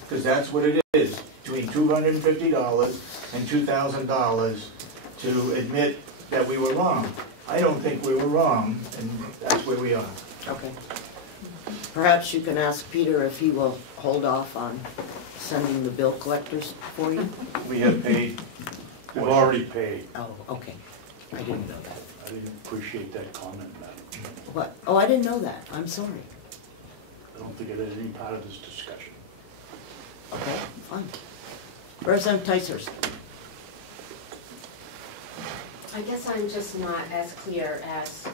Because that's what it is, between $250 and $2,000 to admit that we were wrong. I don't think we were wrong, and that's where we are. Okay. Perhaps you can ask Peter if he will hold off on sending the bill collectors for you? We have paid. We've already paid. Oh, okay. I didn't know that. I didn't appreciate that comment, Madam. What? Oh, I didn't know that. I'm sorry. I don't think it is any part of this discussion. Okay, fine. Representative Ticehurst. I guess I'm just not as clear as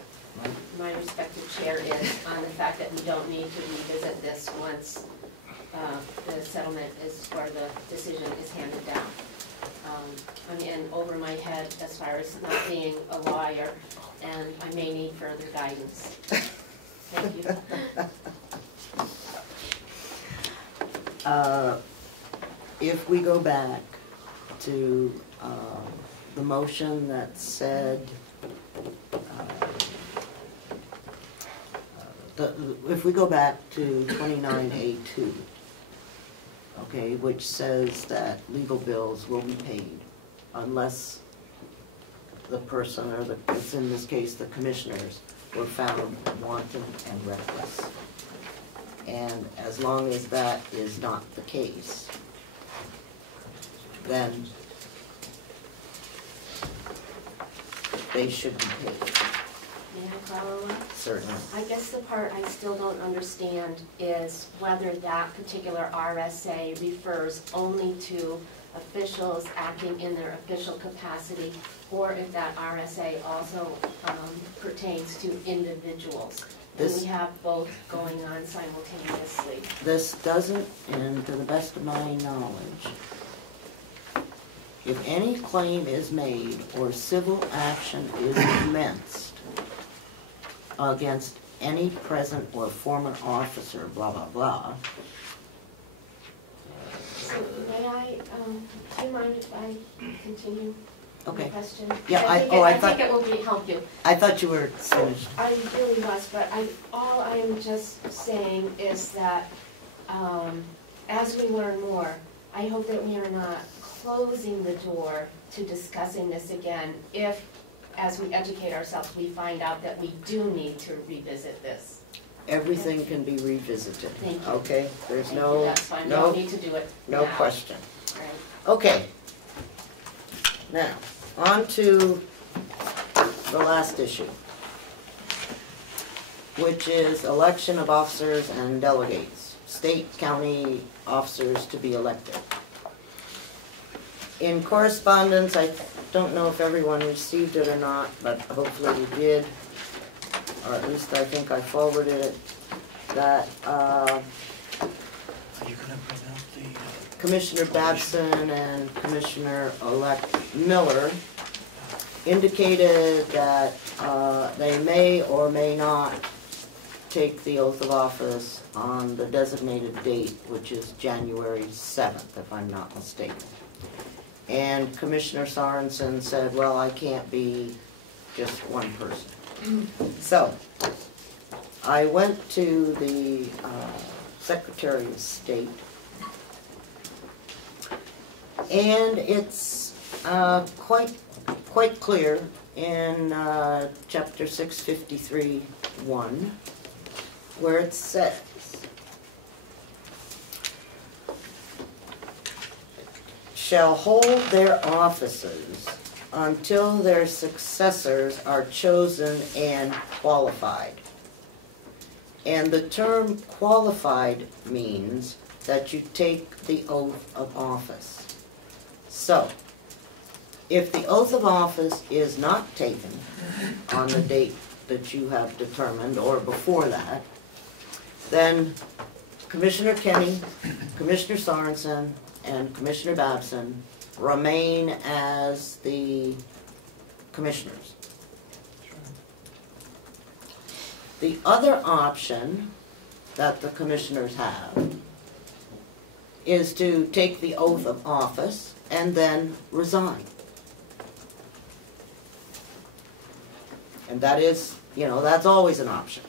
my respective chair is on the fact that we don't need to revisit this once the settlement is, or the decision is handed down. I'm in over my head as far as not being a lawyer, and I may need further guidance. Thank you. if we go back to the motion that said, if we go back to 29A2, okay, which says that legal bills will be paid unless the person, or it's in this case the commissioners, were found wanton and reckless. And as long as that is not the case, then they should be paid. May I follow up? Certainly. I guess the part I still don't understand is whether that particular RSA refers only to officials acting in their official capacity, or if that RSA also pertains to individuals. And we have both going on simultaneously. This doesn't, and to the best of my knowledge, if any claim is made or civil action is commenced against any present or former officer, blah, blah, blah. So may I, do you mind if I continue Okay. my question? Yeah, I think it will help you. I thought you were finished. I really was, but all I am just saying is that as we learn more, I hope that we are not closing the door to discussing this again if, as we educate ourselves, we find out that we do need to revisit this. Everything can be revisited. Thank you. Okay, there's Thank no, you. That's fine. We no, don't need to do it no now. question. All right. Okay. Now, on to the last issue, which is election of officers and delegates, state, county officers to be elected. In correspondence, I don't know if everyone received it or not, but hopefully you did, or at least I think I forwarded it, that Commissioner Babson and Commissioner-elect Miller indicated that they may or may not take the oath of office on the designated date, which is January 7th, if I'm not mistaken. And Commissioner Sorensen said, well, I can't be just one person. So, I went to the Secretary of State, and it's quite clear in Chapter 653(1), where it says, shall hold their offices until their successors are chosen and qualified. And the term qualified means that you take the oath of office. So, if the oath of office is not taken on the date that you have determined, or before that, then Commissioner Kenny, Commissioner Sorensen, and Commissioner Babson remain as the commissioners. The other option that the commissioners have is to take the oath of office and then resign. And that is, that's always an option.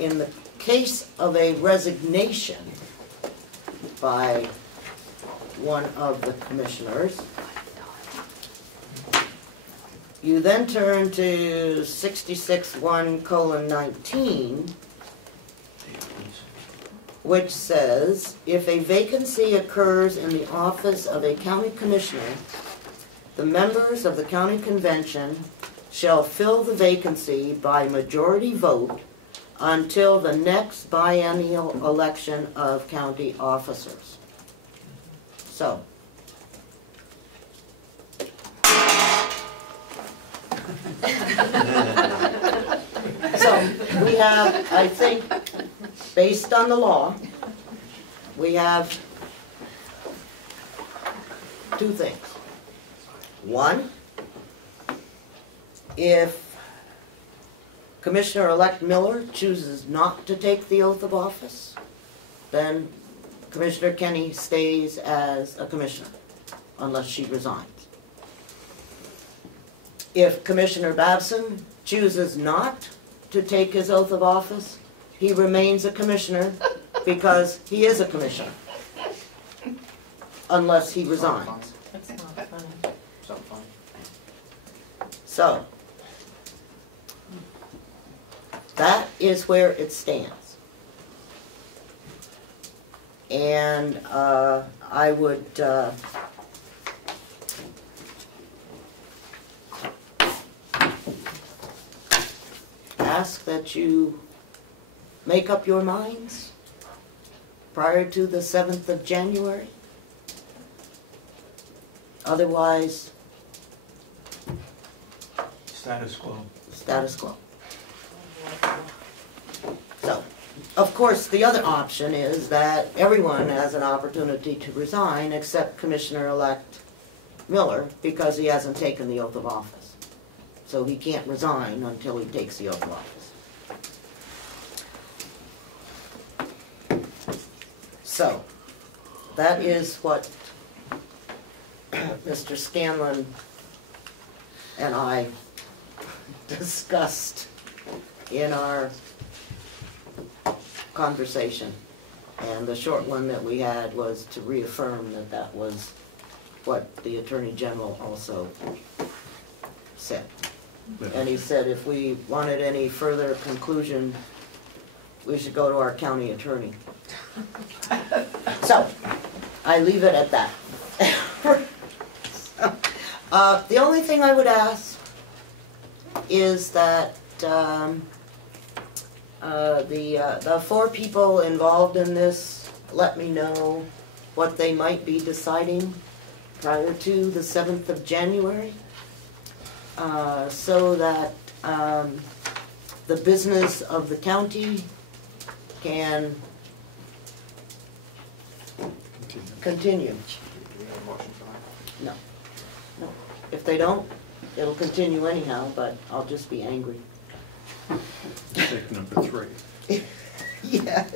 In the case of a resignation by one of the commissioners, you then turn to 66(1):19, which says, if a vacancy occurs in the office of a county commissioner, the members of the county convention shall fill the vacancy by majority vote until the next biennial election of county officers. So, we have, I think, based on the law, we have two things. One, if Commissioner-elect Miller chooses not to take the oath of office, then Commissioner Kenny stays as a commissioner unless she resigns. If Commissioner Babson chooses not to take his oath of office, he remains a commissioner because he is a commissioner, unless he resigns. That's not funny. So, that is where it stands. And I would ask that you make up your minds prior to the 7th of January. Otherwise, Status quo. status quo. So, of course, the other option is that everyone has an opportunity to resign except Commissioner-elect Miller because he hasn't taken the oath of office. So he can't resign until he takes the oath of office. So, that is what Mr. Scanlon and I discussed in our conversation. And the short one that we had was to reaffirm that that was what the Attorney General also said. And he said if we wanted any further conclusion, we should go to our county attorney. So, I leave it at that. The only thing I would ask is that the 4 people involved in this let me know what they might be deciding prior to the 7th of January, so that the business of the county can continue. No. No. If they don't, it'll continue anyhow, but I'll just be angry. Take number 3. Yeah.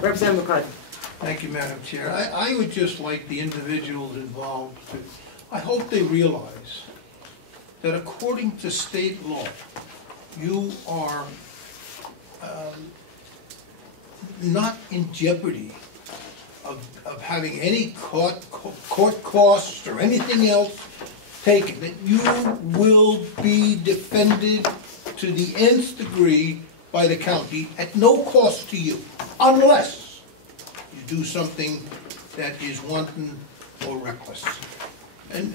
Representative McCarthy. Thank you, Madam Chair. I would just like the individuals involved to, I hope they realize that according to state law, you are not in jeopardy of having any court costs or anything else taken, that you will be defended to the nth degree by the county at no cost to you, unless you do something that is wanton or reckless. And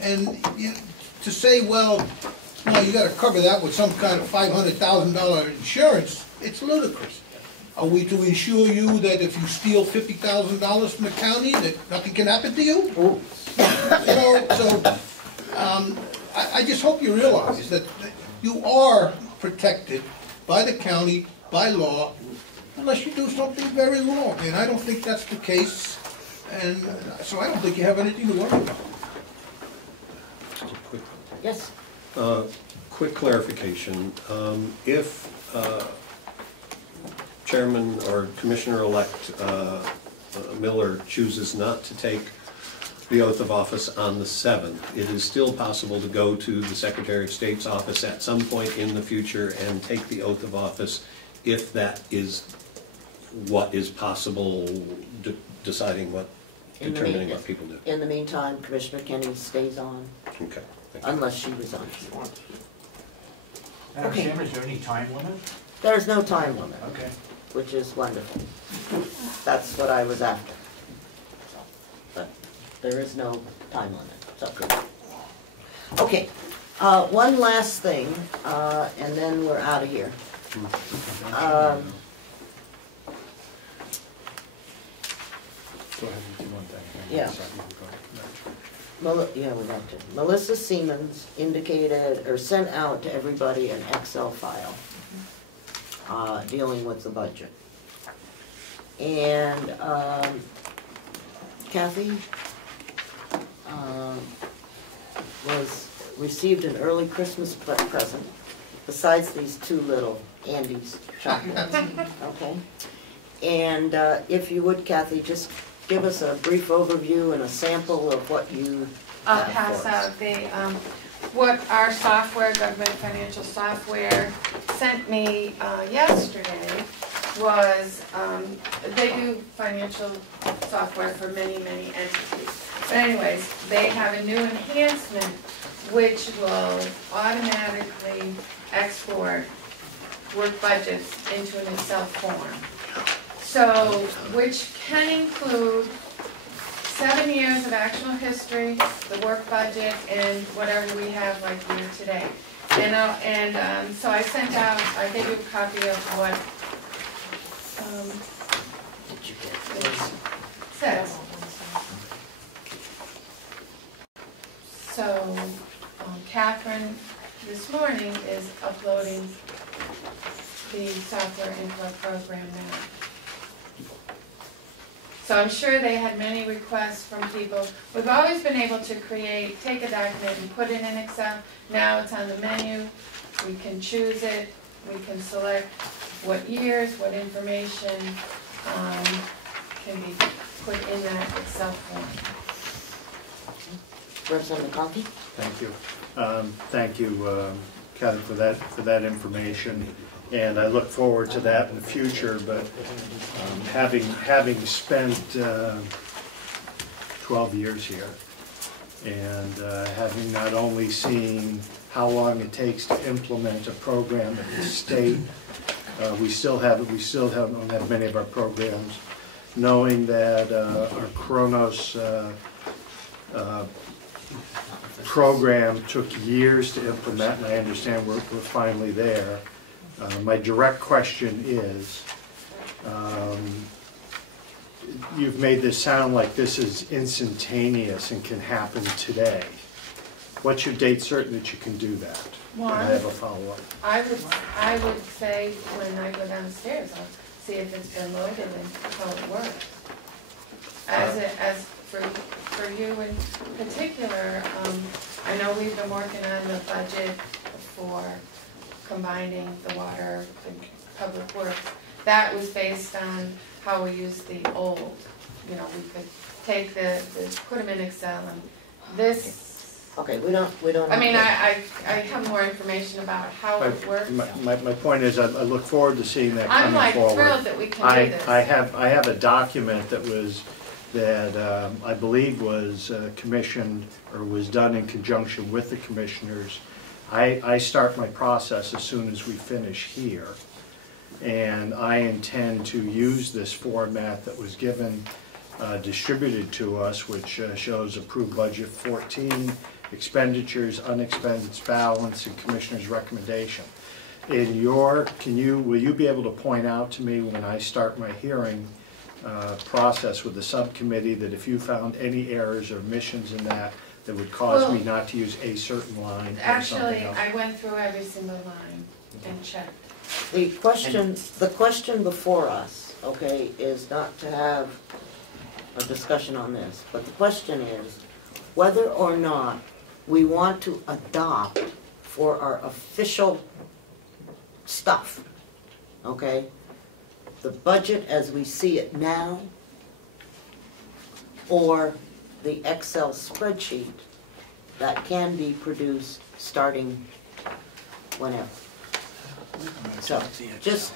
you know, to say, well, you got to cover that with some kind of $500,000 insurance, it's ludicrous. Are we to insure you that if you steal $50,000 from the county, that nothing can happen to you? I just hope you realize that you are protected by the county, by law, unless you do something very wrong. And I don't think that's the case, and so I don't think you have anything to worry about. Yes. Quick clarification. If Chairman or Commissioner-elect Miller chooses not to take the oath of office on the 7th, it is still possible to go to the Secretary of State's office at some point in the future and take the oath of office if that is what is possible, deciding what, determining what people do. In the meantime, Commissioner Kenny stays on. Okay. Unless she resigns. Madam Chairman, is there any time limit? There's no time limit. Okay. Which is wonderful. That's what I was after. But there is no time limit. So good. Okay. One last thing, and then we're out of here. Go ahead and do one thing. Yeah. Yeah, we have to. Melissa Siemens indicated or sent out to everybody an Excel file dealing with the budget. And Kathy received an early Christmas present besides these 2 little Andes chocolates. Okay. And if you would, Kathy, just give us a brief overview and a sample of what you I'll have pass for us. out the, what our software, government financial software, sent me yesterday was, they do financial software for many, many entities. But anyways, they have a new enhancement which will automatically export work budgets into an Excel form. So, which can include 7 years of actual history, the work budget, and whatever we have like here today. And so I sent out, I gave you a copy of what it says. So Catherine this morning is uploading the software into our program now. So I'm sure they had many requests from people. We've always been able to take a document and put it in Excel. Now it's on the menu. We can choose it. We can select what years, what information can be put in that Excel form. Representative Coffey? Thank you. Thank you, Kathy, for that information. And I look forward to that in the future, but having spent 12 years here and having not only seen how long it takes to implement a program at the state, we still don't have many of our programs, knowing that our Kronos program took years to implement, and I understand we're finally there. My direct question is, you've made this sound like this is instantaneous and can happen today. What's your date certain that you can do that? Well, and I have a follow-up. I would say when I go downstairs, I'll see if it's been loaded and how it works. As for you in particular, I know we've been working on the budget for combining the water and public works. That was based on how we used the old. You know, we could take put them in Excel, and this. Okay, we don't. I mean, I have more information about how it works. My point is, I look forward to seeing that coming forward. I'm thrilled that we can do this. I have a document that I believe was commissioned or was done in conjunction with the commissioners. I start my process as soon as we finish here, and I intend to use this format that was distributed to us, which shows approved budget 14, expenditures, unexpended balance, and commissioner's recommendation. Will you be able to point out to me when I start my hearing process with the subcommittee that if you found any errors or omissions in that would cause me not to use a certain line or something else? I went through every single line and checked. The question before us, okay, is not to have a discussion on this, but the question is whether or not we want to adopt for our official stuff, okay, the budget as we see it now, or the Excel spreadsheet that can be produced starting whenever. So, just,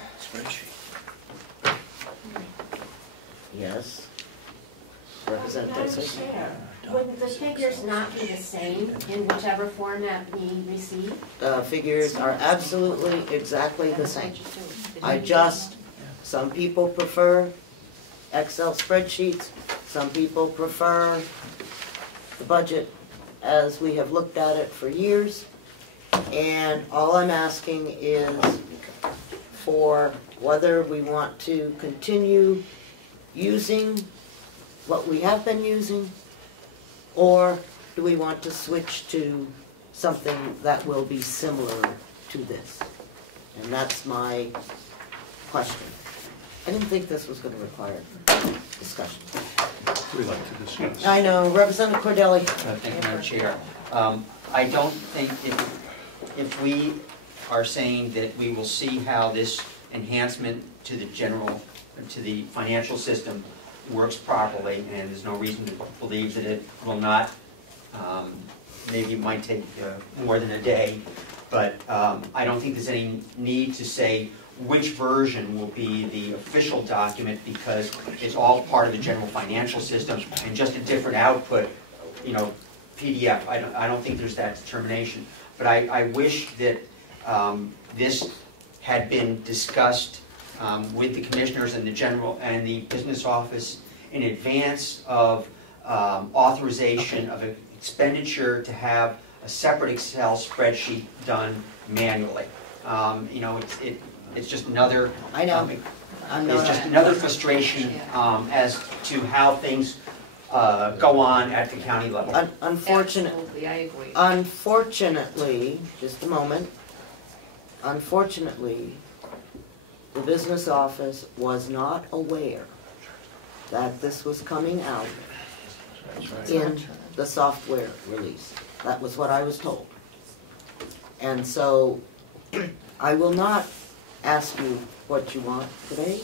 yes, Representative Madam Chair, would the figures not be the same in whichever format we receive? Figures are absolutely exactly the same. Some people prefer Excel spreadsheets, some people prefer the budget as we have looked at it for years, and all I'm asking is for whether we want to continue using what we have been using, or do we want to switch to something that will be similar to this? And that's my question. I didn't think this was going to require discussion. We'd like to discuss. I know, Representative Cordelli. Thank you, Madam Chair. I don't think if we are saying that we will see how this enhancement to the general, to the financial system works properly, and there's no reason to believe that it will not. Maybe it might take more than a day, but I don't think there's any need to say which version will be the official document, because it's all part of the general financial system and just a different output, PDF. I don't think there's that determination. But I wish that this had been discussed with the commissioners and the general and the business office in advance of authorization of an expenditure to have a separate Excel spreadsheet done manually. It's just another. I know. It's just another frustration as to how things go on at the county level. Absolutely, I agree. Unfortunately, just a moment. Unfortunately, the business office was not aware that this was coming out in the software release. That was what I was told. And so I will not ask you what you want today.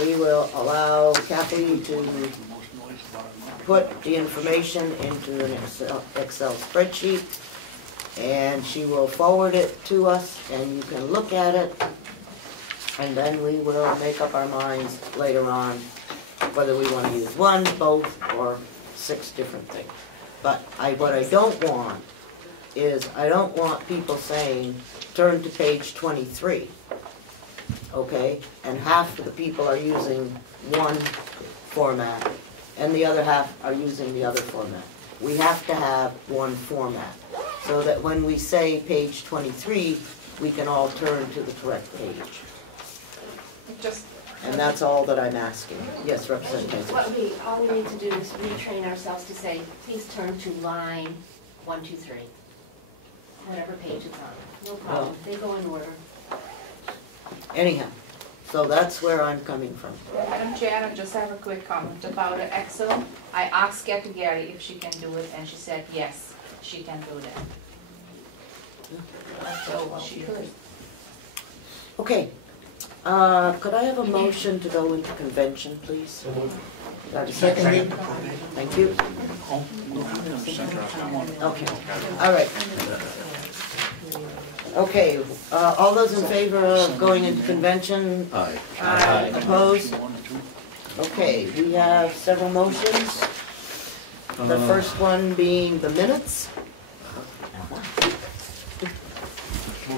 We will allow Kathy to put the information into an Excel spreadsheet, and she will forward it to us, and you can look at it, and then we will make up our minds later on whether we want to use one, both, or 6 different things. But what I don't want is, I don't want people saying, turn to page 23, okay? And half of the people are using one format, and the other half are using the other format. We have to have one format, so that when we say page 23, we can all turn to the correct page. And that's all that I'm asking. Yes, Representative. All we need to do is retrain ourselves to say, please turn to line 1, 2, 3, whatever page it's on. No problem. They go in order. Anyhow, so that's where I'm coming from. Madam Chair, I just have a quick comment about the Excel. I asked Kathy Gary if she can do it, and she said yes, she can do that. So she could. Okay. Could I have a motion to go into convention, please? Seconded. Thank you. Okay. All right. Okay. All those in favor of going into convention? Aye. Aye. Opposed? Okay. We have several motions. The first one being the minutes.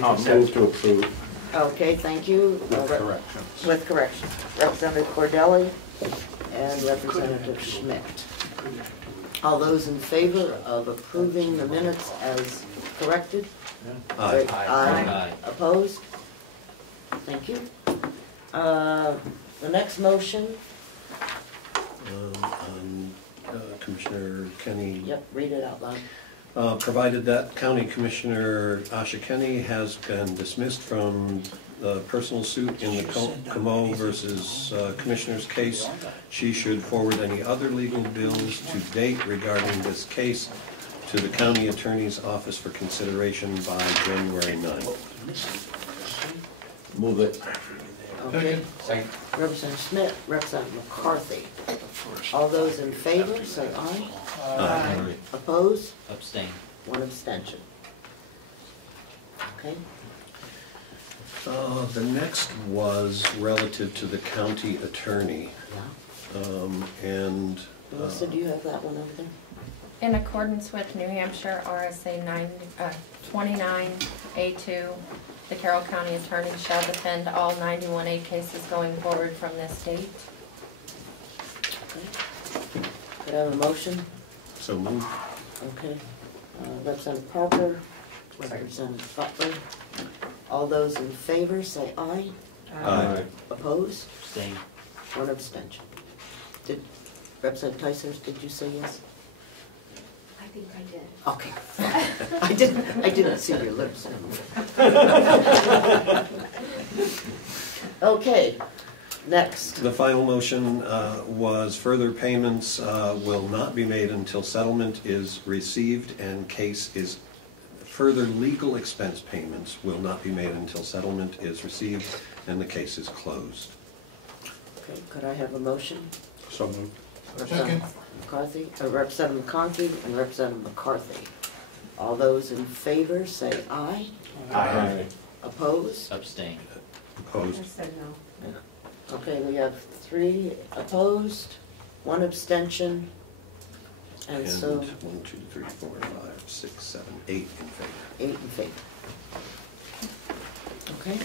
I'll move to approve. Okay, thank you. With corrections. With corrections. Representative Cordelli and Representative Schmidt. All those in favor of approving the minutes as corrected? Aye. Aye. Opposed? Thank you. The next motion. Commissioner Kenny. Yep, read it out loud. Provided that County Commissioner Asha Kenny has been dismissed from the personal suit in the Comeau versus Commissioner's case, she should forward any other legal bills to date regarding this case to the County Attorney's Office for consideration by January 9th. Move it. Okay. Second. Representative Schmidt, Representative McCarthy. All those in favor, say aye. Aye. Opposed? Abstain. 1 abstention. Okay. The next was relative to the county attorney. And Melissa, do you have that one over there? In accordance with New Hampshire RSA 29A2, the Carroll County Attorney shall defend all 91A cases going forward from this date. Okay. Could I have a motion? so moved. Okay. Representative Parker, Representative Butler. All those in favor say aye. Aye. Opposed? Abstain. 1 abstention. Did Representative Tyson, did you say yes? I think I did. Okay. I didn't see your lips. Okay. Next. The final motion was further payments will not be made until settlement is received, and case is further legal expense payments will not be made until settlement is received, And the case is closed. Okay, could I have a motion? So moved. Second. Representative McConkey and Representative McCarthy. All those in favor say aye. Aye. Opposed? Abstain. Opposed? I said no. Okay, we have 3 opposed, 1 abstention, and so 1, 2, 3, 4, 5, 6, 7, 8 in favor. 8 in favor. Okay.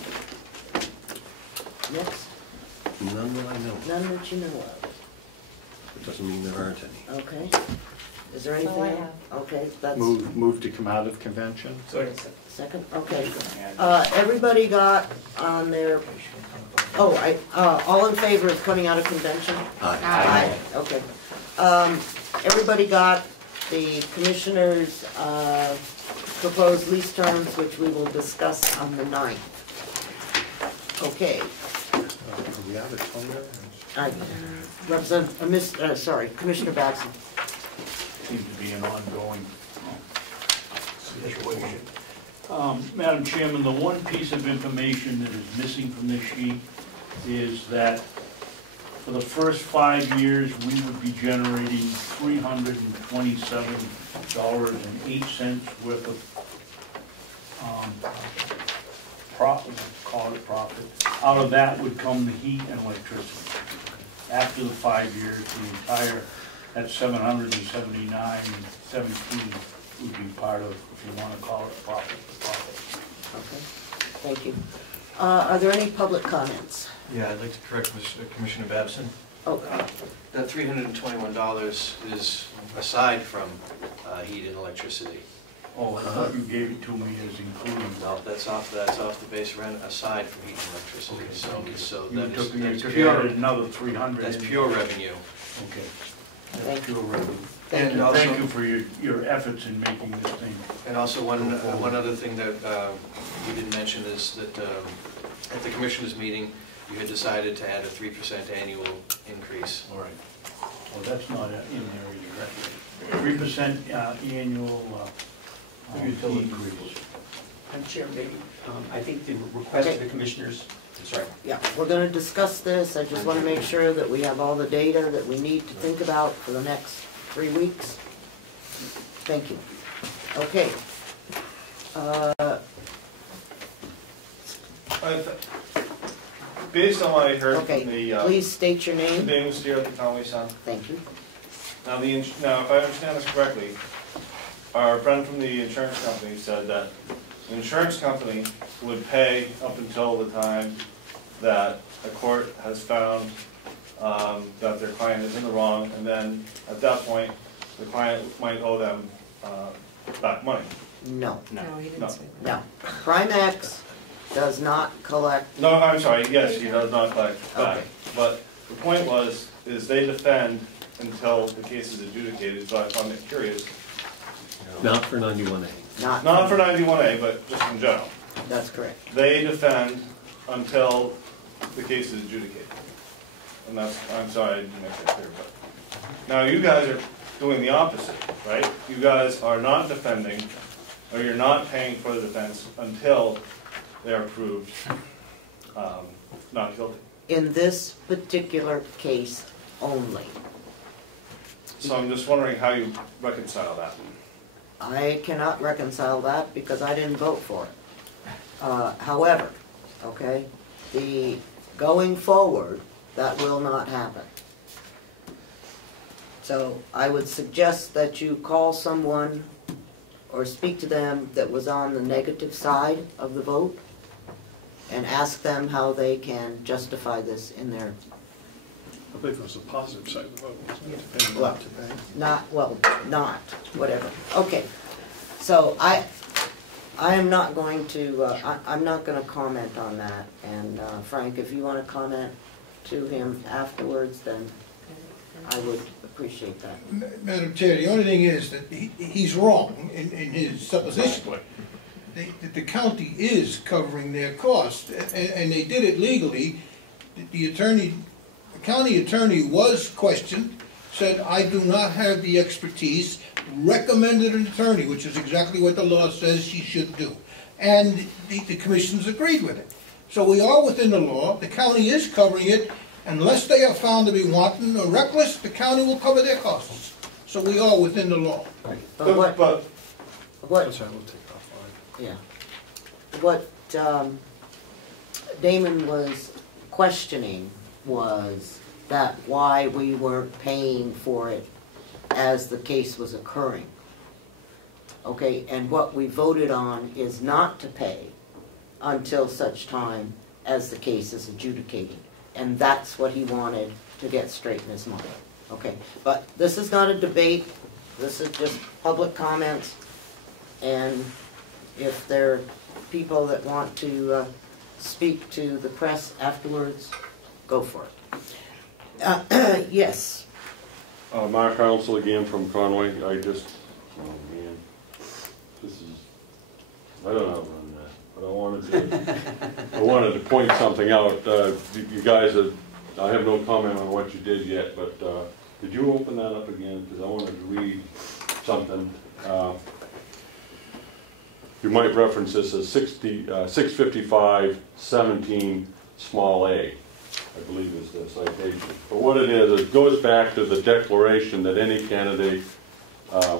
Next, None that I know. none that you know of. It doesn't mean there aren't any. Okay. Is there That's all I anything? Okay, that's. Move to come out of convention? Second, okay. Everybody got on their, all in favor of coming out of convention? Aye. Okay. Everybody got the commissioner's proposed lease terms, which we will discuss on the 9th. Okay. Do we have a toner? Commissioner Babson. Seems to be an ongoing situation. Madam Chairman, the one piece of information that is missing from this sheet is that for the first 5 years, we would be generating $327.08 worth of profit, call it profit. Out of that would come the heat and electricity. After the 5 years, the entire, that $779.17 would be part of, if you want to call it profit, the profit. Okay, thank you. Are there any public comments? Yeah, I'd like to correct Commissioner Babson. Oh. That $321 is aside from heat and electricity. Oh, I thought you gave it to me as including. No, that's off the base rent aside from heat and electricity. Okay. So You that took me, that's because you added another 300. That's pure revenue. Okay. Thank Pure revenue. And also, thank you for your efforts in making this thing. And also one other thing that we didn't mention is that at the commissioners' meeting, you had decided to add a 3% annual increase. All right. Well, that's not in there either. 3% annual utility increase. Madam Chair, maybe, I think the request of the commissioners, sorry. Yeah, we're gonna discuss this. I just wanna make sure that we have all the data that we need to think about for the next 3 weeks. Thank you. Okay. Based on what I heard Okay, from the... please state your name. Name is Stuart, the Conway Sun. Thank you. Now, if I understand this correctly, our friend from the insurance company said that the insurance company would pay up until the time that a court has found that their client is in the wrong, and then at that point, the client might owe them back money. No. No, he didn't say that. No. Primex does not collect. No, I'm sorry, yes, he does not collect back. Okay. But the point is they defend until the case is adjudicated, so I found it curious. Not for 91A. Not for 91A, but just in general. That's correct. They defend until the case is adjudicated. And that's, I'm sorry, I didn't make that clear, but. Now you guys are doing the opposite, right? You guys are not defending, or you're not paying for the defense until they're proved not guilty. In this particular case only. So I'm just wondering how you reconcile that. I cannot reconcile that because I didn't vote for it. However, okay, going forward, that will not happen. So I would suggest that you call someone or speak to them that was on the negative side of the vote and ask them how they can justify this in their... I believe it was the positive side of the vote, wasn't it? Well, not, whatever. Okay, so I am not going to, I'm not going to comment on that. And Frank, if you want to comment to him afterwards, then I would appreciate that. Madam Chair, the only thing is that he's wrong in his supposition. The county is covering their costs, and they did it legally. The county attorney was questioned, said, I do not have the expertise, recommended an attorney, which is exactly what the law says she should do. And the commissions agreed with it. So we are within the law, the county is covering it. Unless they are found to be wanton or reckless, the county will cover their costs. So we are within the law. But what, yeah, what Damon was questioning was that why we weren't paying for it as the case was occurring. Okay, and what we voted on is not to pay until such time as the case is adjudicated. And that's what he wanted to get straight in his mind. Okay, but this is not a debate, this is just public comments, and if there are people that want to speak to the press afterwards, go for it. Yes. Mark Council again from Conway. I just, oh man, this is, I don't know on that, but I wanted to point something out. You guys have, I have no comment on what you did yet, but could you open that up again? Because I wanted to read something. You might reference this as 655-17 small a, I believe is the citation. But what it is, it goes back to the declaration that any candidate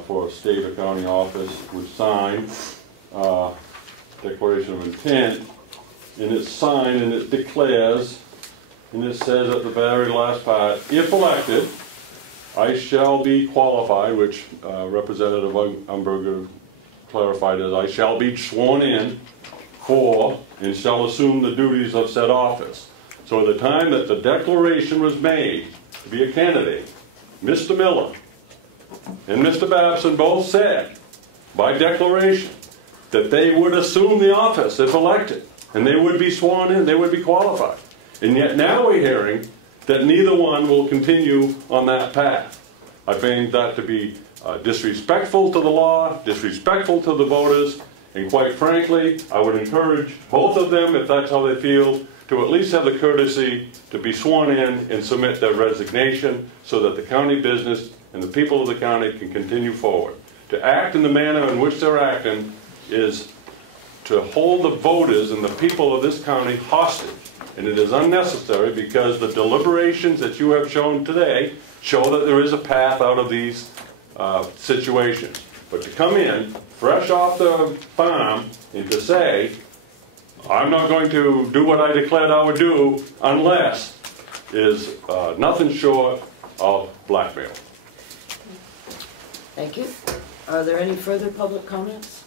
for a state or county office would sign, declaration of intent, and it's signed and it declares, and it says at the very last part, if elected, I shall be qualified, which Representative Umberger clarified as I shall be sworn in for and shall assume the duties of said office. So at the time that the declaration was made to be a candidate, Mr. Miller and Mr. Babson both said by declaration that they would assume the office if elected, and they would be sworn in, they would be qualified. And yet now we're hearing that neither one will continue on that path. I find that to be disrespectful to the law, disrespectful to the voters, and quite frankly, I would encourage both of them, if that's how they feel, to at least have the courtesy to be sworn in and submit their resignation so that the county business and the people of the county can continue forward. To act in the manner in which they're acting is to hold the voters and the people of this county hostage. And it is unnecessary because the deliberations that you have shown today show that there is a path out of these situations. But to come in fresh off the farm and to say, I'm not going to do what I declared I would do unless, is nothing short of blackmail. Thank you. Are there any further public comments?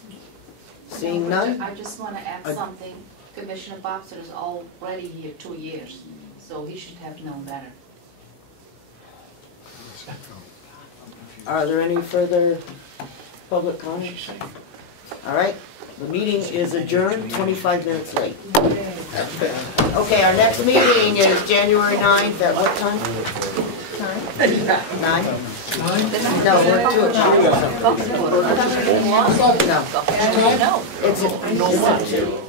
Seeing none? I just want to add something. Commissioner Babson is already here 2 years, so he should have known better. Are there any further public comments? All right, the meeting is adjourned, 25 minutes late. Okay, our next meeting is January 9th at what time? 9? No, we're 2 o'clock. No. It's at 2.